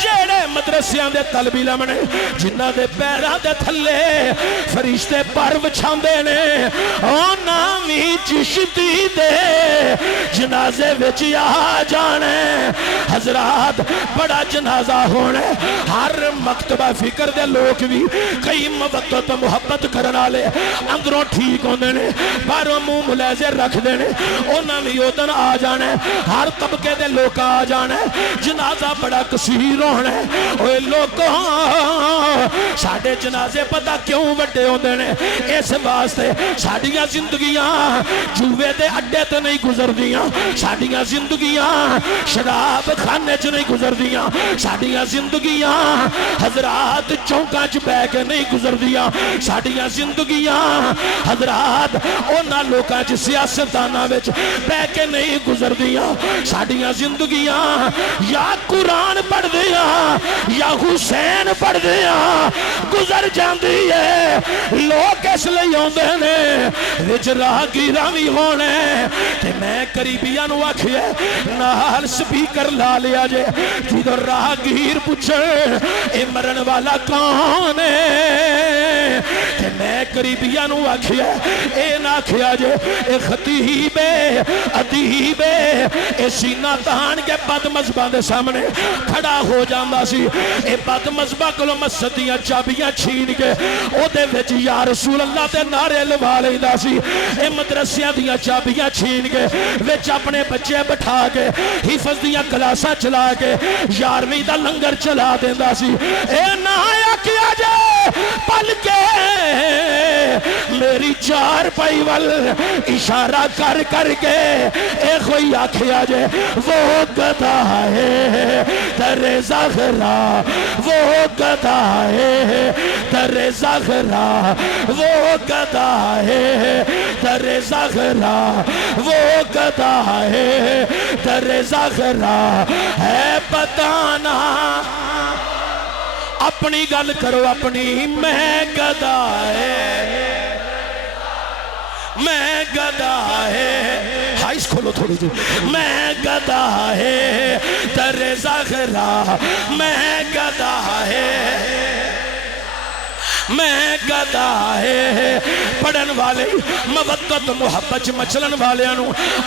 جیڑے مدرسیاں دے طلبی لمنے جنہ دے پیرہ دے تھلے فرشتے پر وچھاندے نے او نامی چشتی دے جنازے وچ آ جانے حضرات بڑا جنازہ ہونے ہر مکتبہ فکر دے لوگ بھی کئی مودت محبت کرنا لے اندروں ٹھیک ہوندے نے باروں منہ ملیزے رکھ دینے او نامی اوتن آ جانے ہر طبقے دے لوگ آ جانے جنازہ بڑا کثیر ہونے اوے لوگوں ساڑھے جنازے پتہ کیوں وڈے ہوندے نے اس واسطے ساڑھیاں زندگیاں جوے دے اڈے تے نہیں گزر دیاں ساڑھیاں زندگیاں شراب خانے چ نہیں گزر دیاں ساڑھیاں زندگیاں حضرات چونکاں چ بے کے نہیں گزر دیاں ساڑھیاں زندگیاں حضرات اونا لوکاں چ سیاستانہ وچ بے کے نہیں گزر دیاں ساڑھیاں زندگیاں یا قرآن پڑھ دیاں یا حسین پڑھ دیاں گزر جاندی ہے لوگ اس لئے ہوندے نے وچ راہ گیراں وی ہونے تے میں قریبیاں نو آکھیا نال سپیکر لا لیا جے جدو راہ گیر پوچھے اے مرن والا کون ہے تے میں قریبیاں نو آکھیا اے نہ آکھیا جے اے خطیب ادیب اے سینہ تان کے بد مذہباں دے سامنے کھڑا ہو جاندا سی اے بد مذہباں کولوں مسجد دیاں چابیاں چھین کے او دے وچ یا رسول اللہ تے نعرے لوا لیندا سی اے مدرسیاں دیاں چابیاں چھین کے وچ اپنے بچے بٹھا کے حفظ دیاں کلاساں چلا کے 11ویں دا لنگر چلا دیندا سی اے نہ آیا کیا جے پل کے میری چار پائی ول اشارہ کر کر کے اے کوئی آکھیا جے وہ گدھا ہے در زہرا، وہ گدھا ہے در زہرا، وہ گدھا ہے در زہرا، وہ گدھا ہے در زہرا، ہے بتانا اپنی گل کرو اپنی، میں گدھا ہے، میں گدھا ہے، ہائیس کھولو تھوڑی جی، میں گدھا ہے در زہرا، میں گدھا ہے، میں گدھا ہے۔ پڑھن والے مودت محبت مچلن والیاں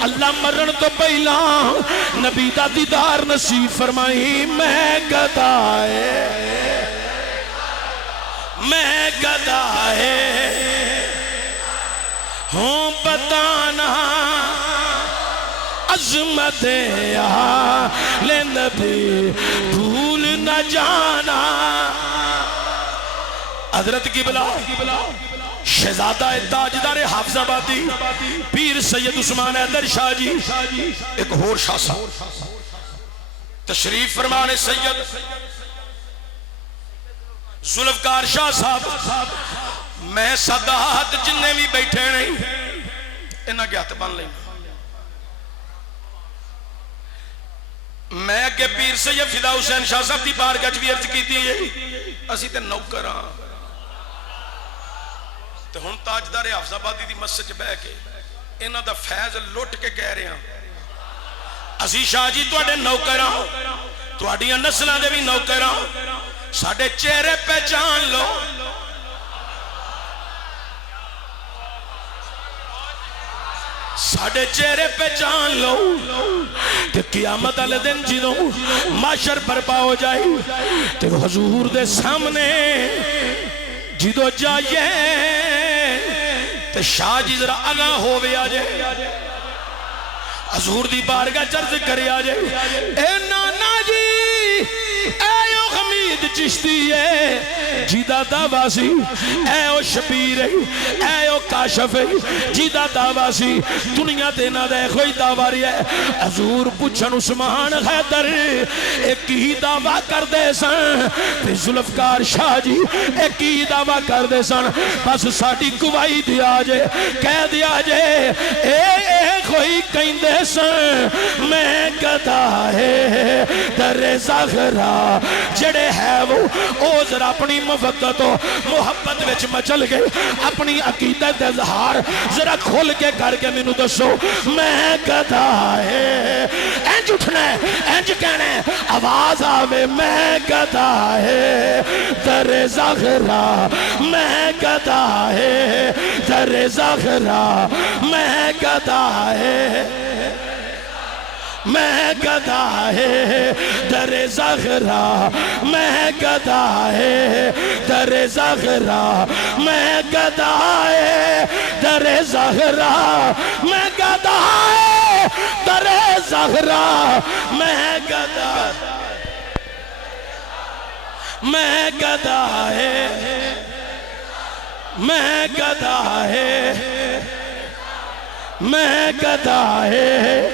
اللہ مرن تو پہلا نبی دا دیدار نصیب فرمائی، میں گدھا ہے، میں گدھا ہے، ہوں بتانا عظمت اہل نبی بھول نہ جانا۔ حضرت قبلہ شہزادہ تاجدار حافظ آبادی پیر سید عثمان حیدر شاہ جی ایک اور شاہ صاحب تشریف فرمانے سید ذوالفقار شاہ صاحب، میں صداحت جننے بھی بیٹھے نہیں انہاں کے ہاتھ بن لیں، میں اگے پیر سید فدا حسین شاہ صاحب دی بارگاہ وچ بھی عرض کیتی ہے اسی تے نوکر ہاں تے ہن تاجدار حافظ آبادی دی مسجد چ بیٹھ کے انہاں دا فیض لٹ کے کہہ رہے ہیں اسی شاہ جی تواڈے نوکر ہاں، تواڈیاں نسلاں دے بھی نوکر ہاں، ساڈے چہرے پہچان لو، ساڈے چہرے پہچان لو، کہ قیامت والے دن جدوں معاشر برپا ہو جائے تے حضور دے سامنے جدوں جائیے تے شاہ جی ذرا آگاہ ہووے آ جائے، حضور دی بارگاہ چرز کرے آ جائے، اے نانا جی اے او حمید چشتی ہے جیدہ دعویٰ سی، اے او شبیر ہے، اے او کاشف ہے جیدہ دعویٰ سی، دنیا دینا دے کوئی دعویٰ رہی ہے۔ حضور پوچھن عثمان حیدر ایک ہی دعویٰ کر دے سن، تے ذوالفقار شاہ جی ایک ہی دعویٰ کر دے سن، بس ساڑی گواہی دیا جے، کہہ دیا جے اے کوئی کہیں دے سن، میں گدھا ہے در زہرا، جڑے ہے وہ ذرا اپنی مودت و محبت وچ مچل گئے، اپنی عقیدت اظہار ذرا کھول کے کر کے مینوں دسو، میں گدھا ہے، انج اٹھنا ہے، انج کہنا ہے، آواز آوے، میں گدھا ہے در زہرا، میں گدھا ہے در زہرا، میں گدھا ہے، میں گدھا ہے در زہرا، میں گدھا ہے در زہرا، میں گدھا ہے در زہرا، میں گدھا ہے در زہرا، میں گدھا، میں گدھا ہے، میں گدھا ہے، میں گدھا ہے،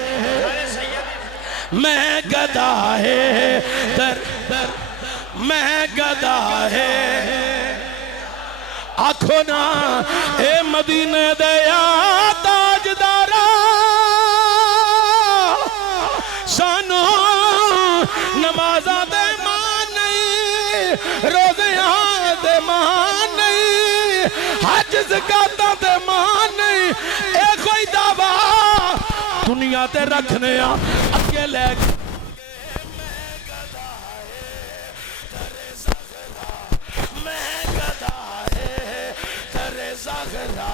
میں گدھا ہے در میں گدھا ہے، آکھو نا اے مدینے دیا تاجدارا سانو نمازاں دے مان نہیں، روزیاں دے مان نہیں، حج زکاتاں دے مان نہیں، اے کوئی دعویٰ دنیا تے رکھنے اگے لے کے میں گدھا ہے در زہرا، میں گدھا ہے در زہرا،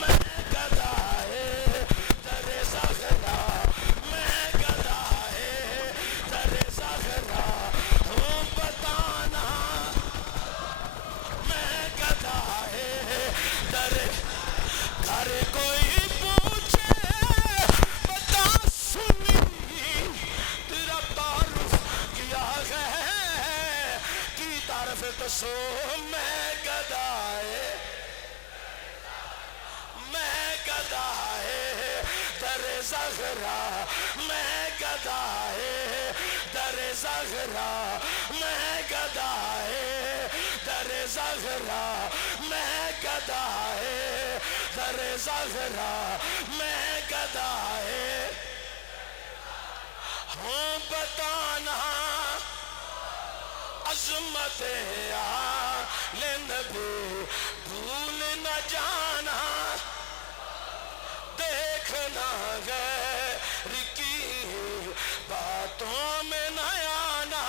میں گدھا ہے در زہرا، میں گدھا ہے در زہرا، ہوں بتانا میں گدھا ہے در گھر کوئی پوچھے بتا سنی تیرا تعارف کیا ہے کی تعارف تو سو، میں گدھا ہے زہرا میں گدائے در زہرا میں گدائے در زہرا میں گدائے در زہرا میں گدائے ہوں بتانا عظمت آل نبی بھول نہ جانا دیکھنا غیر کی باتوں میں نہ آنا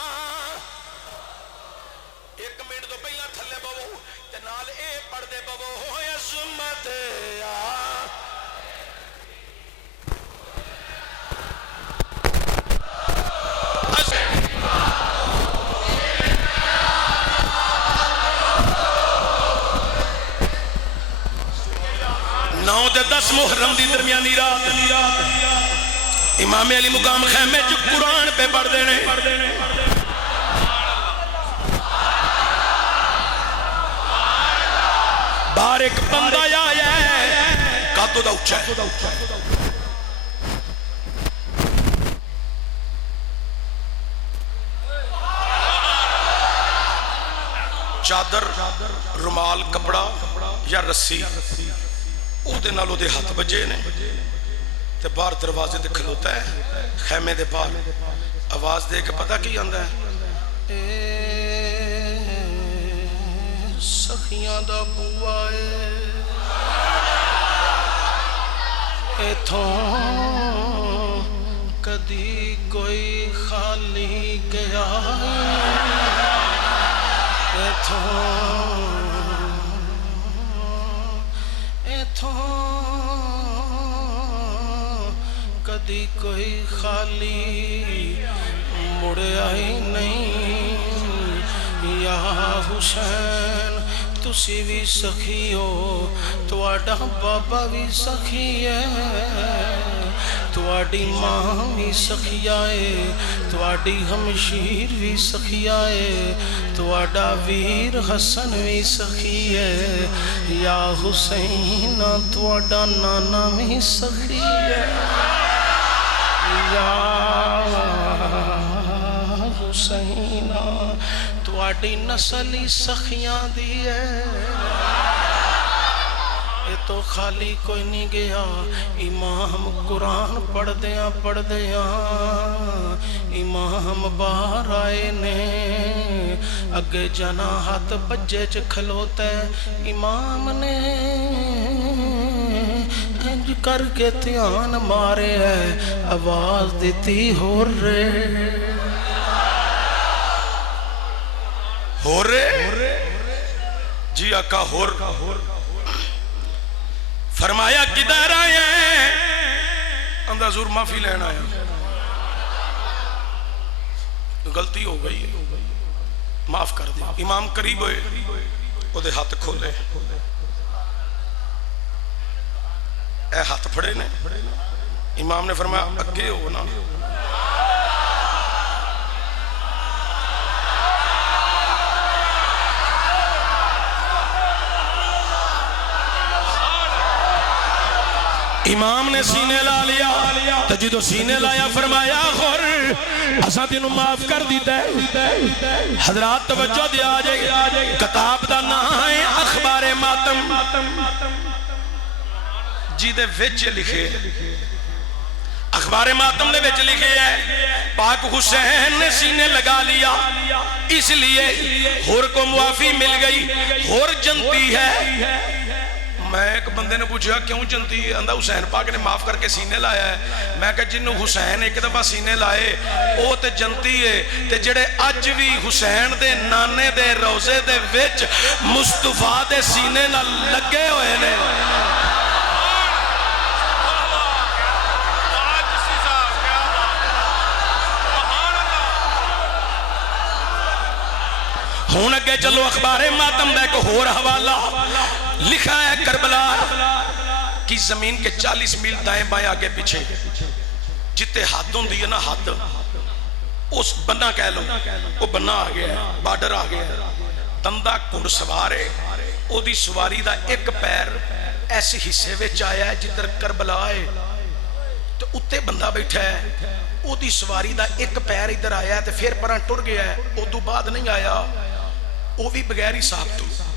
ایک منٹ تو پہلا تھلے بوو تے نال اے پڑھ دے بوو عظمت تے 10 محرم دی درمیانی رات امام علی مقام خیمے جو قرآن پہ پڑھ دینے باہر ایک بندہ آیا ہے قدو دا اچھا ہے چادر رومال کپڑا یا رسی او دے نالو دے ہاتھ بجے نے تے باہر دروازے دے کھلوتا ہے خیمے دے باہر آواز دے کے پتہ کی آندہ ہے سخیاں دا بوائے ایتھوں کدی کوئی خالی گیا کدی کوئی خالی مڑیا ہی نہیں یا حسین تسی بھی سخی ہو تواڈا بابا بھی سخی ہے تواڈی ماں بھی سخیا ہے تواڈی ہمشیر بھی سخیا ہے تواڈا ویر حسن بھی سخی ہے یا حسین تواڈا نانا بھی سخی ہے یا حسین تواڈی نسل ہی سخیاں دی ہے یہ تو خالی کوئی نہیں گیا امام قرآن پڑھ دیاں امام باہر آئے نے اگے جنا ہاتھ بجے چ کھلوتا ہے امام نے انج کر کے دھیان مارے ہے آواز دیتی ہو رے جی آقا ہور فرمایا کدھر آئے ہیں اندھا زور معافی لینا ہے غلطی ہو گئی معاف کر دیا امام قریب ہوئے وہ دے ہاتھ کھولے اے ہاتھ پھڑے نے امام نے فرمایا اگے ہو نا امام نے سینے لا لیا تو جدو سینے لایا فرمایا خور اساں تینوں معاف کر دیتا ہے حضرات توجہ دیا آجائے کتاب دا نام ہے اخبار ماتم جی دے وچ لکھے اخبار ماتم دے وچ لکھے ہے پاک حسین نے سینے لگا لیا اس لیے ہور کو معافی مل گئی ہور جنتی ہے میں ایک بندے نے پوچھا کیوں جنتی ہے اندھا حسین پاک نے معاف کر کے سینے لایا ہے میں کہا جنہوں حسین ایک دفعہ سینے لائے او تے جنتی ہے تے جڑے اج بھی حسین دے نانے دے روزے دے وچ مصطفیٰ دے سینے نہ لگے ہوئے نے ہون اگے چلو اخبار ماتم دے کو ہور حوالہ لکھا ہے کربلا کی زمین کے 40 میل دائیں بائیں آگے پیچھے جتے ہاتھوں دیئے نا ہاتھ اس بنا کہہ لوں وہ بنا آگیا ہے بارڈر آگیا ہے دندہ کھڑ سوارے او دی سواری دا ایک پیر ایسے حصے وچ آیا ہے جدھر کربلا ہے تو اتنے بندہ بیٹھا ہے ਉਹਦੀ ਸਵਾਰੀ ਦਾ ਇੱਕ ਪੈਰ ਇੱਧਰ ਆਇਆ ਤੇ ਫਿਰ ਪਰਾਂ ਟੁਰ ਗਿਆ ਉਦੋਂ ਬਾਅਦ ਨਹੀਂ ਆਇਆ ਉਹ ਵੀ ਬਗੈਰ ਹਿਸਾਬ ਤੋਂ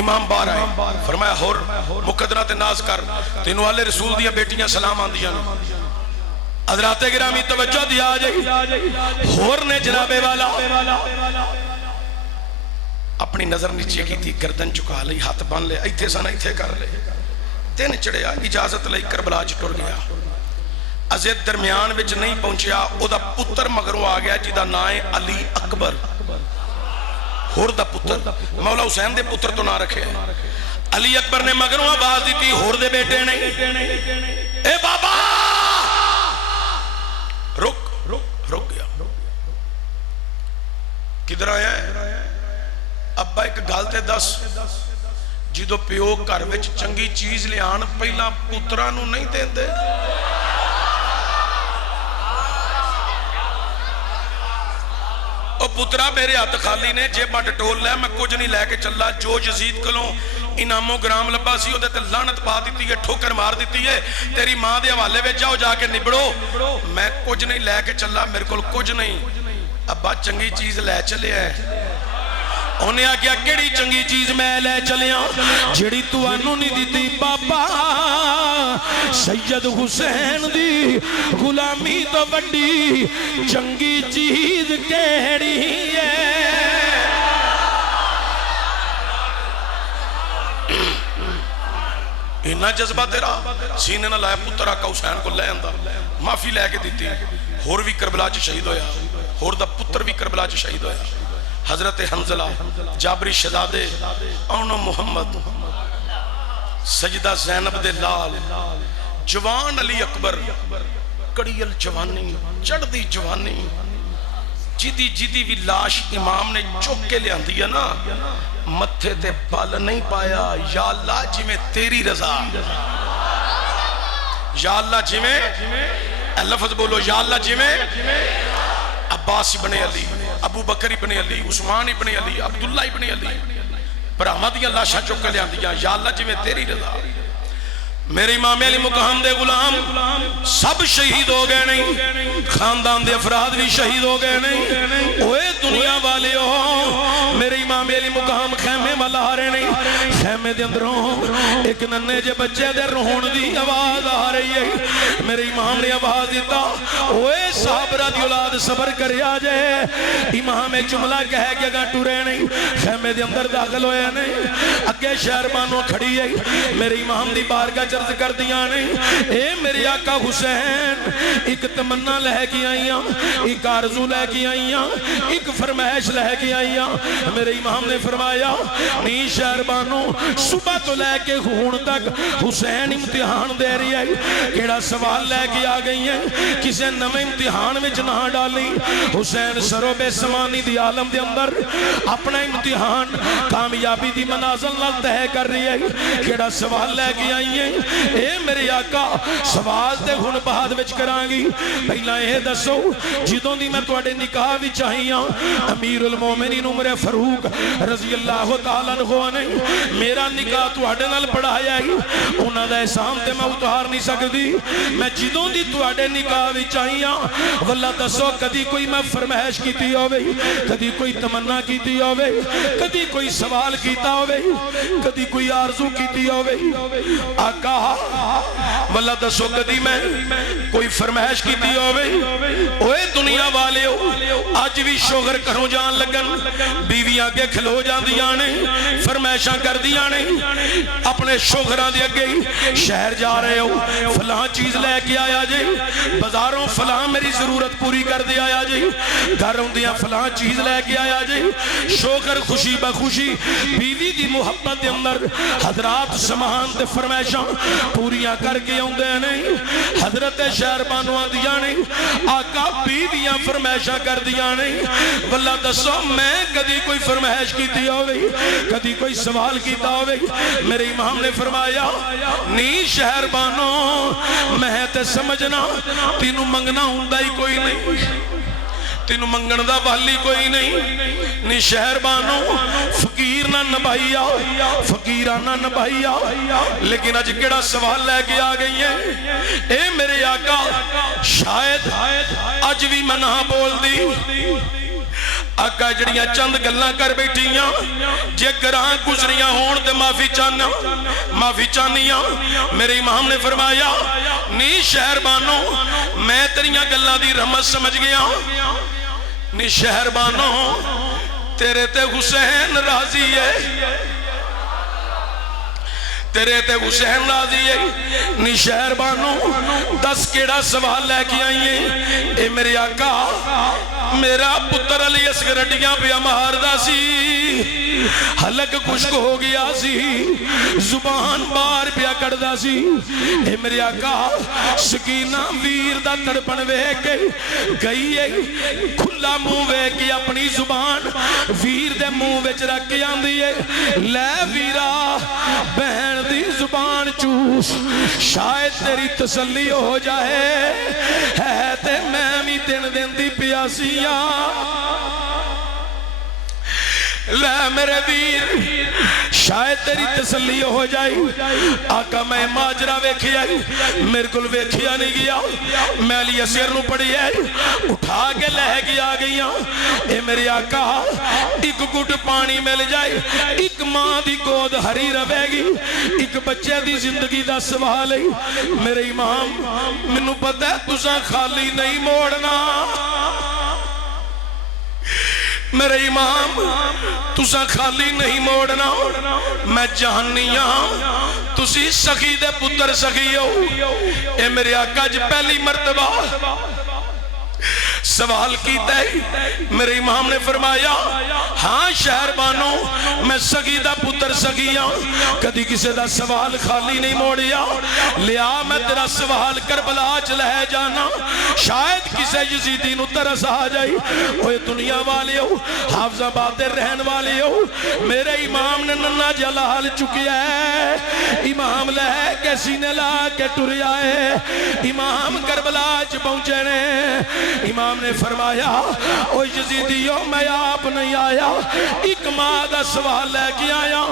امام باہر آئے، فرمایا ہور مقدرہ تے ناز کر، تینوں والے رسول دیا بیٹیاں سلام آن دیا نے۔ حضرات گرامی توجہ دیا جائے، ہور نے جناب والا اپنی نظر نیچے کی تھی، گردن چکا لئی، ہاتھ بن لے، ایتھے سانا ایتھے کر لے، دن چڑھیا، اجازت لئی کربلا چ ٹر گیا۔ ازید درمیان وچ نہیں پہنچیا، او دا پتر مگروں آ گیا جی دا نام ہے علی اکبر، ہور دا پتر، مولا حسین دے پتر تو نہ رکھے۔ علی اکبر نے مگروں آواز دی تھی، ہور دے بیٹے نے، اے بابا رک گیا، کدھر آیا ہے؟ ابا ایک گل تے دس، جدو پیو گھر وچ چنگی چیز لے آن پہلا پتراں نوں نہیں دیندے؟ او پترا میرے ہاتھ خالی نے، جے بٹ ٹول لے، میں کچھ نہیں لے کے چلا، جو یزید کلوں انعام و گرام لبا سی او دے تے لعنت پا دیتی ہے، ٹھوکر مار دیتی ہے، تیری ماں دے حوالے وچ جاؤ جا کے نبڑو، میں کچھ نہیں لے کے چلا، میرے کول کچھ نہیں۔ ابا چنگی چیز لے چلے ہے، انہیں آگیا کیڑی چنگی چیز میں لے چلیا جڑی تو انہوں نہیں دیتی بابا؟ سید حسین دی غلامی تو بڑی چنگی چیز کیڑی ہے؟ انہا جذبہ تیرا سینے نہ لائے، پتر آقا حسین کو لے اندہ معافی لے کے دیتی، ہور بھی کربلا چ شہید ہویا، ہور دا پتر بھی کربلا چ شہید ہویا۔ حضرت حنزلہ، جابری شہزادے، اونو محمد، سجدہ زینب دے لال، جوان علی اکبر، کڑیل جوانی، چڑھ دی جوانی، جیدی بھی لاش امام نے چوک کے لے آندی ہے نا، متھے تے بال نہیں پایا، یا اللہ جی میں تیری رضا، یا اللہ جی میں، لفظ بولو، یا اللہ جی میں، عباس ابن علی، ابو بکر ابن علی، عثمان ابن علی، عبداللہ ابن علی، برہمہ دیا اللہ شاہ چوکے لے آندیا، یا اللہ جی میں تیری رضا۔ میرے امام علی مقام دے غلام سب شہید ہو گئے نہیں، خاندان دے افراد بھی شہید ہو گئے نہیں، اوے دنیا والے ہو، میرے امام علی مقام خیمے والا رہے نہیں، خیمے دے اندروں ایک ننے جے بچے دے روحون دی آواز آ رہی ہے، میرے امام نے آواز دیتا، اوے صحابہ دی اولاد صبر کرے آ جائے، امام ایک جملہ کہے کہ اگاں ٹورے نہیں، خیمے دے اندر داخل ہوئے نہیں، اگے شہربانوں کھڑی ہے، میرے امام دی بارگاہ عرض کر دیا نہیں، اے میرے آقا حسین ایک تمنا لے کے آئیاں، ایک آرزو لے کے آئیاں، ایک فرمائش لے کے آئیاں۔ میرے امام نے فرمایا نہیں شہربانوں، صبح تو لے کے ہون تک حسین امتحان دے رہی ہے، کیڑا سوال لے کے آ گئی ہیں، کسے نویں امتحان میں نہ ڈالی، حسین سرو بے سمانی دی عالم دے اندر اپنا امتحان کامیابی دی منازل نہ طے کر رہی ہے، کیڑا سوال لے کے آئی ہیں، اے میرے آقا سوال تے ہن بعد وچ کرانگی، پہلا اے دسو جدوں دی میں تواڈے نکاح وچ آئیاں، امیر المومنین عمر فاروق رضی اللہ تعالیٰ عنہ نے میرا نکاح تواڈے نال پڑھایا ہے، انہاں دا احسان تے میں اتار نہیں سکدی، میں جدوں دی تواڈے نکاح وچ آئیاں، واللہ دسو کدی کوئی میں فرمائش کیتی ہوئے، کدی کوئی تمنا کیتی ہوئے، کدی کوئی سوال کیتا ہوئے، کدی کوئی آرزو کیتی ہوئے، آقا واللہ دسو کدی میں کوئی فرمائش کیتی ہوئے؟ اوے دنیا والے ہو، آج بھی شوہر کروں جان لگن، بیوی آگے کھلو جان دیا نہیں، فرمائشاں کر دیا نہیں، اپنے شوہران دے گئی شہر جا رہے ہو، فلاں چیز لے کے آیا جی، بازاروں فلاں میری ضرورت پوری کر دے آیا جی، گھروں دیا فلاں چیز لے کے آیا جی، شوہر خوشی بخوشی بیوی دی محبت دے اندر حضرات سمان تے فرمائشاں پوریاں کر کے آؤں دے نہیں، حضرت شہربانوان دیا نہیں، آقا بیویاں فرمائشاں کر دیا نہیں، واللہ دسو میں کدی کوئی فرمائش کیتی ہوئی، کدی کوئی سوال کیتا ہوئی؟ میرے امام نے فرمایا نہیں شہربانوں میں تے سمجھنا تینوں منگنا ہوندہ ہی کوئی نہیں، تینوں منگن دا والی کوئی نہیں، نی شہربانوں فقیر نہ نبھائیا، فقیرانہ نبھائیا، لیکن آج کیڑا سوال لے کے آ گئی ہیں، اے میرے آقا شاید آج بھی میں نہ بول دی، آقا جڑیاں چند گلاں کر بیٹھیاں جے گراں گزریاں ہون تے معافی چاہنیاں میرے امام نے فرمایا نی شہر بانو میں تیریاں گلاں دی رحمت سمجھ گیا نی شہر بانو تیرے تے حسین راضی ہے تیرے تے حسین راضی ہے نی شہر بانو 10 کیڑا سوال لے کے آئی ہیں اے میرے آقا میرا پتر علی اصغر ہڈیاں پیا ماردا سی حلق خشک ہو گیا سی زبان بار پیا کڑدا سی اے میرے آقا سکینہ ویر دا تڑپن ویکھ کے گئی ہے کھلا منہ ویکھ کے اپنی زبان ویر دے منہ وچ رکھ کے آندی ہے لے ویرا بہن دی زبان چوس شاید تیری تسلی ہو جائے ہے تے میں بھی تین دن دی پیاسیاں لے میرے ویر شاید تیری تسلی ہو جائی آقا میں ماجرہ ویکھی آئی میرے کل ویکھیا نہیں گیا میں علی اصغر نو پڑھی آئی اٹھا کے لہ گیا گیا اے میرے آقا ایک گھٹ پانی مل جائے ایک ماں دی گود ہری رہے گی ایک بچے دی زندگی دا سوال ہے میرے امام منو پتہ ہے تساں خالی نہیں موڑنا میرے امام تساں خالی نہیں موڑنا میں جہنیاں تسی سخی دے پتر سخی ہو اے میرے آقا جی پہلی مرتبہ سوال کیتا ہے میرے امام نے فرمایا ہاں شہر بانو میں سگی دا پتر سگیاں کدی کسے دا سوال خالی نہیں موڑیا لیا میں تیرا سوال کربلا چلے جانا شاید کسے یزیدی نو ترس آ جائی اوہ دنیا والے ہو حافظ آباد رہن والے ہو میرے امام نے ننا جلال چکیا ہے امام لے کے سینے لا کے ٹریا ہے امام کربلا چ پہنچے نے امام نے فرمایا او یزیدیو میں آپ نہیں آیا ایک ماں دا سوال لے کے آیا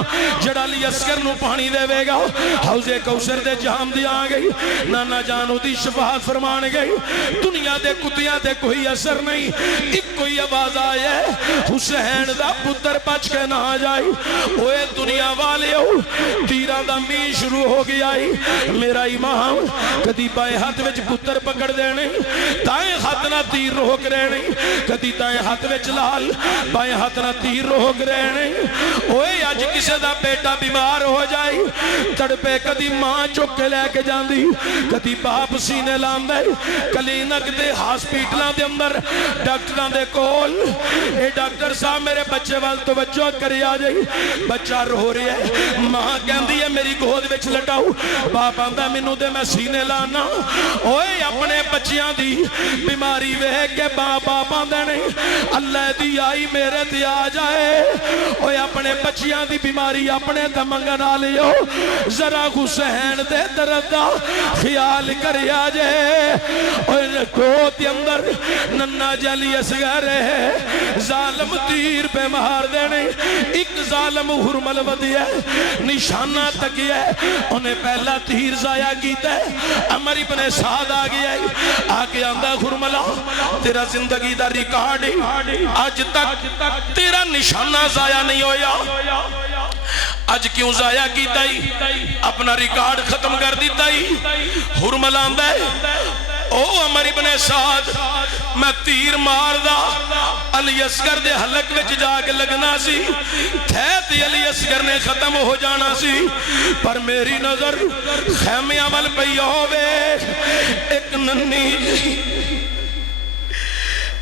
جڑا علی اصغر نو پانی دے وے گا حوض کوثر دے جام دی آ گئی نانا جانو دی شفاعت فرمان گئی دنیا دے کتیاں تے کوئی اثر نہیں ایک کوئی آواز آئے حسین دا پتر بچ کے نہ جائی اوے دنیا والے ہو تیران دا می شروع ہو گیا میرا امام کدی بائیں ہاتھ وچ پتر پکڑ دینے دائیں ہاتھ نہ تیر روک رہنے کدی دائیں ہاتھ وچ لال بائیں ہاتھ نہ تیر روک رہنے اوے آج کسے دا بیٹا بیمار ہو جائی تڑپے کدی ماں چک کے لے کے جاندی کدی باپ سینے لام دے کلینک دے ہاسپیٹلاں دے اندر ڈاکٹراں دے کول اے ڈاکٹر صاحب میرے بچے وال توجہ کرے آ جائی بچہ رو رہی ہے ماں کہندی ہے میری گود وچ لٹاؤ باپ آندہ منو دے میں سینے لانا اوے اپنے بچیاں دی بیماری وے کے باپ آندہ نہیں اللہ دی آئی میرے دی آ جائے اوے اپنے بچیاں دی بیماری اپنے دمنگن آلیو ذرا حسین دے دردہ خیال کرے آ جائے اوے کوتی اندر ننا جلی اصغر ہے ظالم تیر پہ مہار دینے ایک ظالم حرمل ودی ہے نشانہ تکی ہے انہیں پہلا تیر ضائع کیتا ہے عمر ابن سعد آگیا ہے آگے آندہ حرملہ تیرا زندگی دا ریکارڈ آج تک تیرا نشانہ ضائع نہیں ہویا آج کیوں ضائع کیتا ہی اپنا ریکارڈ ختم کر دیتا ہی حرملہ آندہ ہے او عمر ابن سعد میں تیر مار دا علی اصغر دے حلق وچ جا کے لگنا سی تھیتی علی اصغر نے ختم ہو جانا سی پر میری نظر خیمے عمل پہ ہووے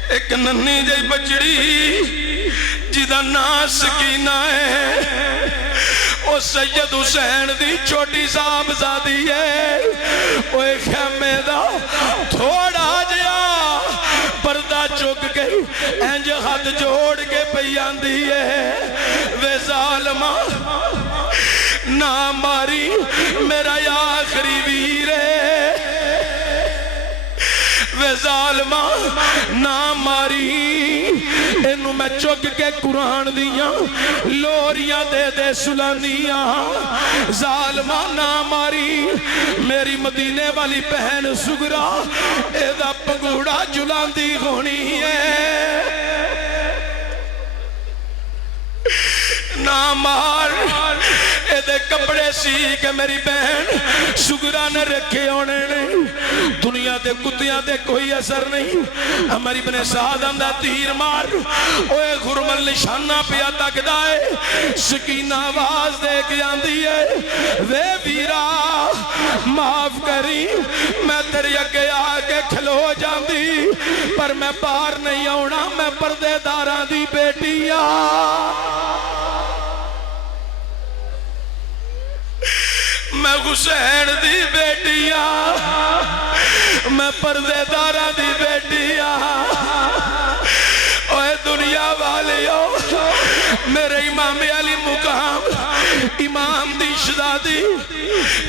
ایک ننی جائی بچڑی جیدہ ناس سکینہ ہے او سید حسین دی چھوٹی صاحب زادی ہے او ایک خیمے دا تھوڑا جیا پردہ چک گئی اینج ہاتھ جوڑ کے پیان دی ہے وے ظالمہ نہ ماری میرا یا آخری ویر ہے وے ظالمہ نہ ماری انہوں میں چک کے قرآن دیاں لوریاں دے دے سلانیاں ظالمہ نہ ماری میری مدینے والی بہن سگرا ایدہ پنگوڑا جلان دی گھونی ہے نہ مار اے کپڑے سی کہ میری بہن سگرا نے رکھے ہونے نہیں دنیا دے کتیاں دے کوئی اثر نہیں ہماری بن سعد آمدہ تیر مار اوے غرمل نشانہ پیا تک دائے سکینہ آواز دے کے آندی ہے وے ویرا معاف کری میں تیرے اگے آگے کھلو جاندی پر میں باہر نہیں آنا میں پردے داراں دی بیٹی میں حسین دی بیٹی میں پردے داراں دی بیٹی اوے دنیا والیو میرے امام علی مقام امام دی شہزادی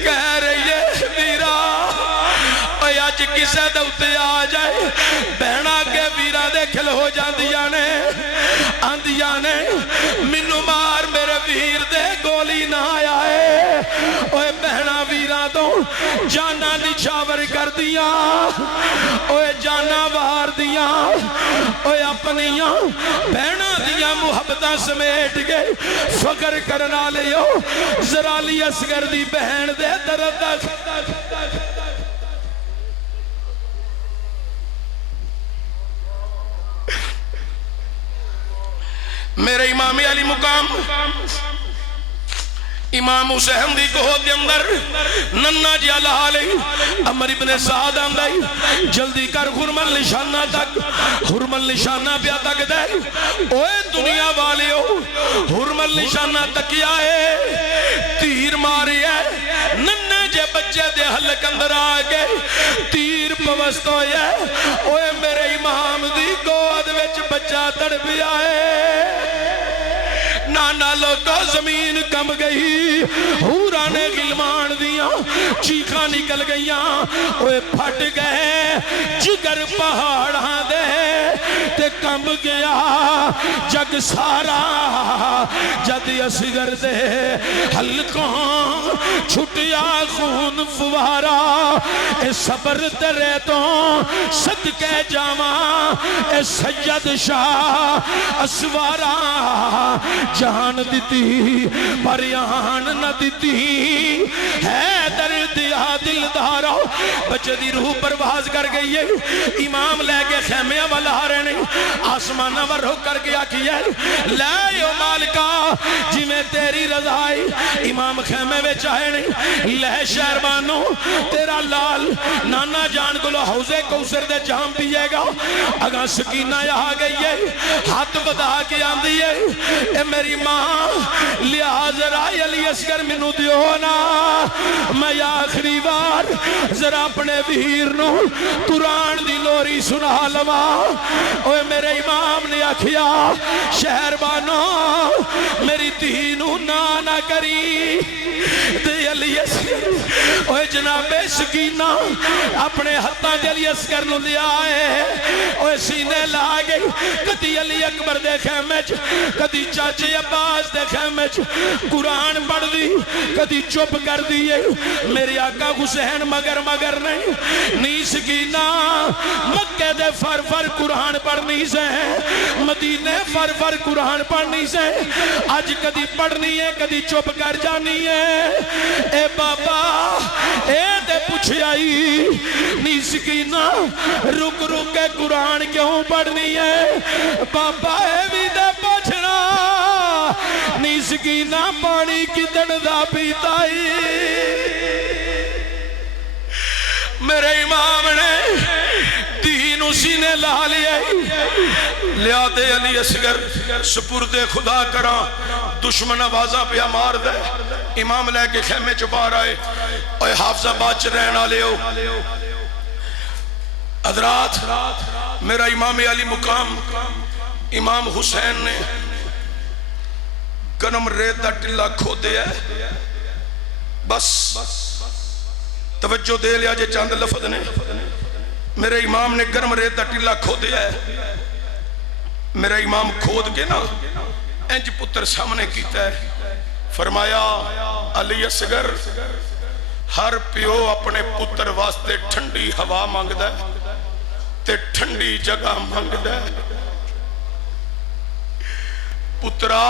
کہہ رہی ہے ویرا اوے اج کسے دے اوتے آ جائے بہنا کے ویرا دے کھل ہو جاندیاں نے آندیاں نے مینوں مار میرے ویر دے گولی نہ آیا ہے اوے بہنا ویرا تو جانا نچھاور کر دیا اوے جانا وار دیا اوے اپنیاں بہنا دیا محبتاں سمیٹ گئے فکر کرنا لیو زرالی اصغر دی بہن دے درد میرے امام علی مقام امام حسین دی کوہ دے اندر ننہ جی اللہ علیہ عمر ابن سعد آمدائی جلدی کر حرمل نشانہ تک حرمل نشانہ پیا تک دے اوے دنیا والے ہو حرمل نشانہ تک آئے تیر ماری ہے ننہ جے بچے دے حلق اندر آگے تیر پوست ہوئے اوے میرے امام دی گود وچ بچہ تڑپی آئے نانا لوگا زمین کم گئی حورانے غلمان دیاں چیخاں نکل گئیاں اوے پھٹ گئے جگر پہاڑاں دے تے کم گیا جگ سارا جد اصغر دے حلقوں چھٹیا خون فوارا اے صبر تیرے تو صدقے جاواں اے سید شاہ اسوارا جان دیتی پریان نہ دیتی ہے درد یا دل دارا بچے دی روح پرواز کر گئی ہے امام لے کے خیمے والا رہے نہیں آسمانہ ور ہو کر کے آکی ہے لے یو مالکا جی میں تیری رضائی امام خیمے میں چاہے نہیں لے شہربانوں تیرا لال نانا جان کو لو حوزے کوثر دے جام پیے گا اگاں سکینہ یہاں گئی ہے ہاتھ بدا کے آندھی ہے اے میری ماں لحاظ رائی علی اصغر منو دیونا میں آخری بار ذرا اپنے ویر نو قرآن دی لوری سنا لوا اوے میرے امام نے آکھیا شہربانو میری دینو نہ کری دے علی اصغر اوے جناب سکینہ اپنے ہتھاں دے علی اصغر نو لیا ہے اوے سینے لا گئی کدی علی اکبر دے خیمے چ کدی چاچے عباس دے خیمے چ قرآن پڑھ دی کدی چپ کر دیئے میری آقا حسین مگر نہیں سکینہ مکہ دے فر قرآن پڑھنی سے مدینے فر قرآن پڑھنی سے آج کدی پڑھنی ہے کدی چپ کر جانی ہے اے بابا اے دے پوچھے آئی نی سکینہ رک کے قرآن کیوں پڑھنی ہے بابا اے بھی دے پوچھنا نی سکینہ پانی کتن دا پیتائی میرے امام نے دین اسی نے لا لیا لیا دے علی اصغر سپرد خدا کرا دشمن آوازہ پہ مار دے امام لے کے خیمے چپا رہے اوہ حافظہ باچ رہنا لے ہو حضرات میرا امام علی مقام امام حسین نے گنم ریت دا ٹلہ کھو دیا بس توجہ دے لیا جے چاند لفظ نے میرے امام نے گرم ریت دا ٹلہ کھو دیا ہے میرا امام کھود کے نا انج پتر سامنے کیتا ہے فرمایا علی اصغر ہر پیو اپنے پتر واسطے ٹھنڈی ہوا مانگ دے تے ٹھنڈی جگہ مانگ دے پترا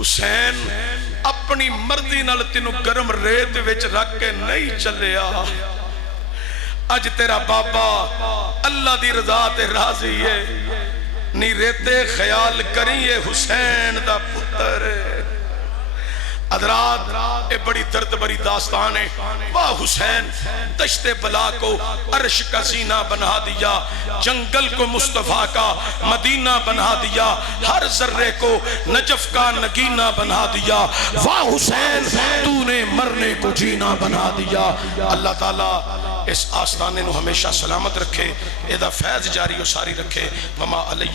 حسین اپنی مرضی نال تینوں گرم ریت وچ رکھ کے نہیں چلیا، اج تیرا بابا اللہ دی رضا تے راضی ہے، نی ریتے خیال کریے حسین دا پتر۔ حضرات یہ بڑی درد بری داستان ہے۔ واہ حسین دشت بلا کو عرش کا زینہ بنا دیا، جنگل کو مصطفیٰ کا مدینہ بنا دیا، ہر ذرے کو نجف کا نگینہ بنا دیا۔ واہ حسین تو نے مرنے کو جینا بنا دیا۔ اللہ تعالیٰ اس آستانے نو ہمیشہ سلامت رکھے، ادا فیض جاری و ساری رکھے۔ وما علیہ